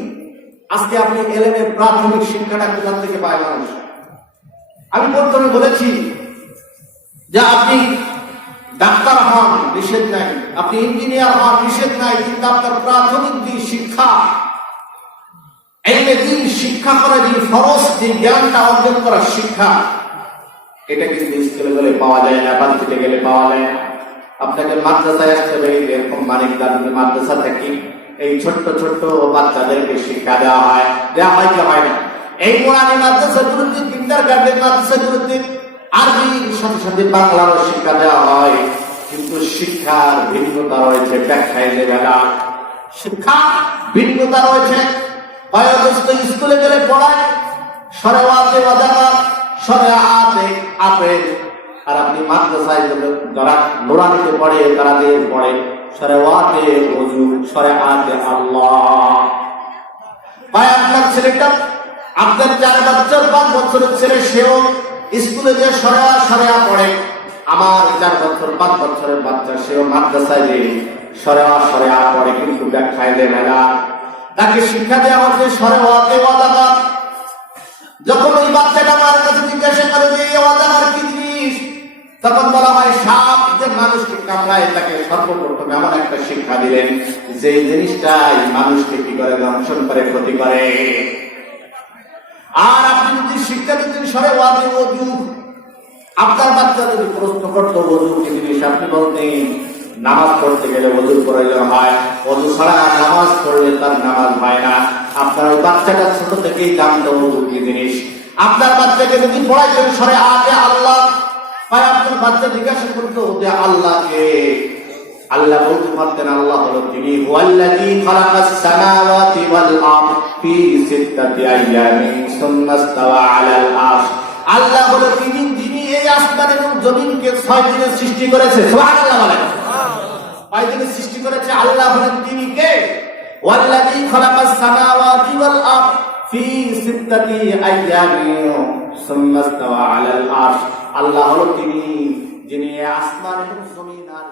আজকে আপনি ইলমের প্রাথমিক শিক্ষাটা কোথা থেকে পায় মানুষ? আমি প্রথমে বলেছি যে আপনি ডাক্তার হন, নিষেধ নাই, আপনি ইঞ্জিনিয়ার হন, নিষেধ নাই, কিন্তু আপনার প্রাথমিক যে শিক্ষা, ইলমে দ্বীন শিক্ষা করা, যে ফরজ, যে জ্ঞানটা অর্জন করার শিক্ষা, এটা কিন্তু স্কুলে গেলে পাওয়া যায় না, বাড়িতে গেলে পাওয়া যায় না। আপনাকে মাদ্রাসায় আসতে হবে। এরকম মানিকদার মাদ্রাসা থেকে এই ছোট্ট ছোট্ট বাচ্চাদেরকে শিক্ষা দেওয়া হয় কি হয় না? এই কোরআনি মাদ্রাসাগুলোতে, কিন্ডারগার্টেন মাদ্রাসাগুলোতে আরবির সাথে সাথে বাংলারও শিক্ষা দেওয়া হয়, কিন্তু শিক্ষার ভিন্নতা রয়েছে, ব্যাখ্যায় দেওয়া শিক্ষা ভিন্নতা রয়েছে। স্কুলে গেলে পড়ায় সরে ওয়াতে ওয়াজাবাত, সরে আতে আপেল, আর আপনি মাদ্রাসায় যারা নুরানিতে পড়ে তারা দিয়ে পড়ে সরে ওয়াতে ওযু, সরে আতে আল্লাহ। আপনার ছেলেটা, আপনার 4 বছর 5 বছরের ছেলে, সেও স্কুলে যে সরে পড়ে। আমার 4 বছর 5 বছরের বাচ্চা, সেও মাদ্রাসায় যে সরে পড়ে, কিন্তু ব্যাখ্যায় দেয় না। তাকে শিক্ষা দেওয়া হচ্ছে সরে ওয়াতে ওয়াজাবাত। যখন ওই বাচ্চাটা আমার কাছে জিজ্ঞাসা করে যে ওয়াজাবার কি জিনিস, তখন বলা হয় সাপ যে মানুষকে কামড়ায় তাকে সর্বপ্রথম এমন একটা শিক্ষা দিলেন যে জিনিসটাই মানুষকে কি করে দংশন করে, ক্ষতি করে। আর আপনি যদি শিক্ষা দিতেন সরে ওয়াজে ওযু, আপনার বাচ্চা যদি প্রশ্ন করতো ওযু কি জিনিস, আপনি বলতেন নামাজ পড়তে গেলে ওযুর প্রয়োজন হয়, ওযু ছাড়া নামাজ পড়লে তার নামাজ হয় না। আপনার ওই বাচ্চাটা ছোট থেকেই জানতো ওযু কি জিনিস। আপনার বাচ্চাকে যদি পড়াইতেন সরে আগে আল্লাহ, ভাই আপনার বাচ্চা জিজ্ঞাসা করতো যে আল্লাহকে, আল্লাহ বলতে পারতেন আল্লাহ হলো তিনি হুয়াল্লাযী খালাকাস সামাওয়াতি ওয়াল আরদ ফি সিত্তাতি আইয়ামিন সুম্মা ইসতাওয়া আলাল আরশ। আল্লাহ হলো তিনি যিনি এই আসমান এবং জমিনকে 6 দিনে সৃষ্টি করেছে। সুবহানাল্লাহ বলেন। 6 দিনে সৃষ্টি করেছে। আল্লাহ হলেন তিনি কে? ওয়াল্লাযী খালাকাস সামাওয়াতি ওয়াল আরদ ফি সিত্তাতি আইয়ামিন সুম্মা ইসতাওয়া আলাল আরশ। আল্লাহ হলো তিনি যিনি আসমান এবং জমিন আর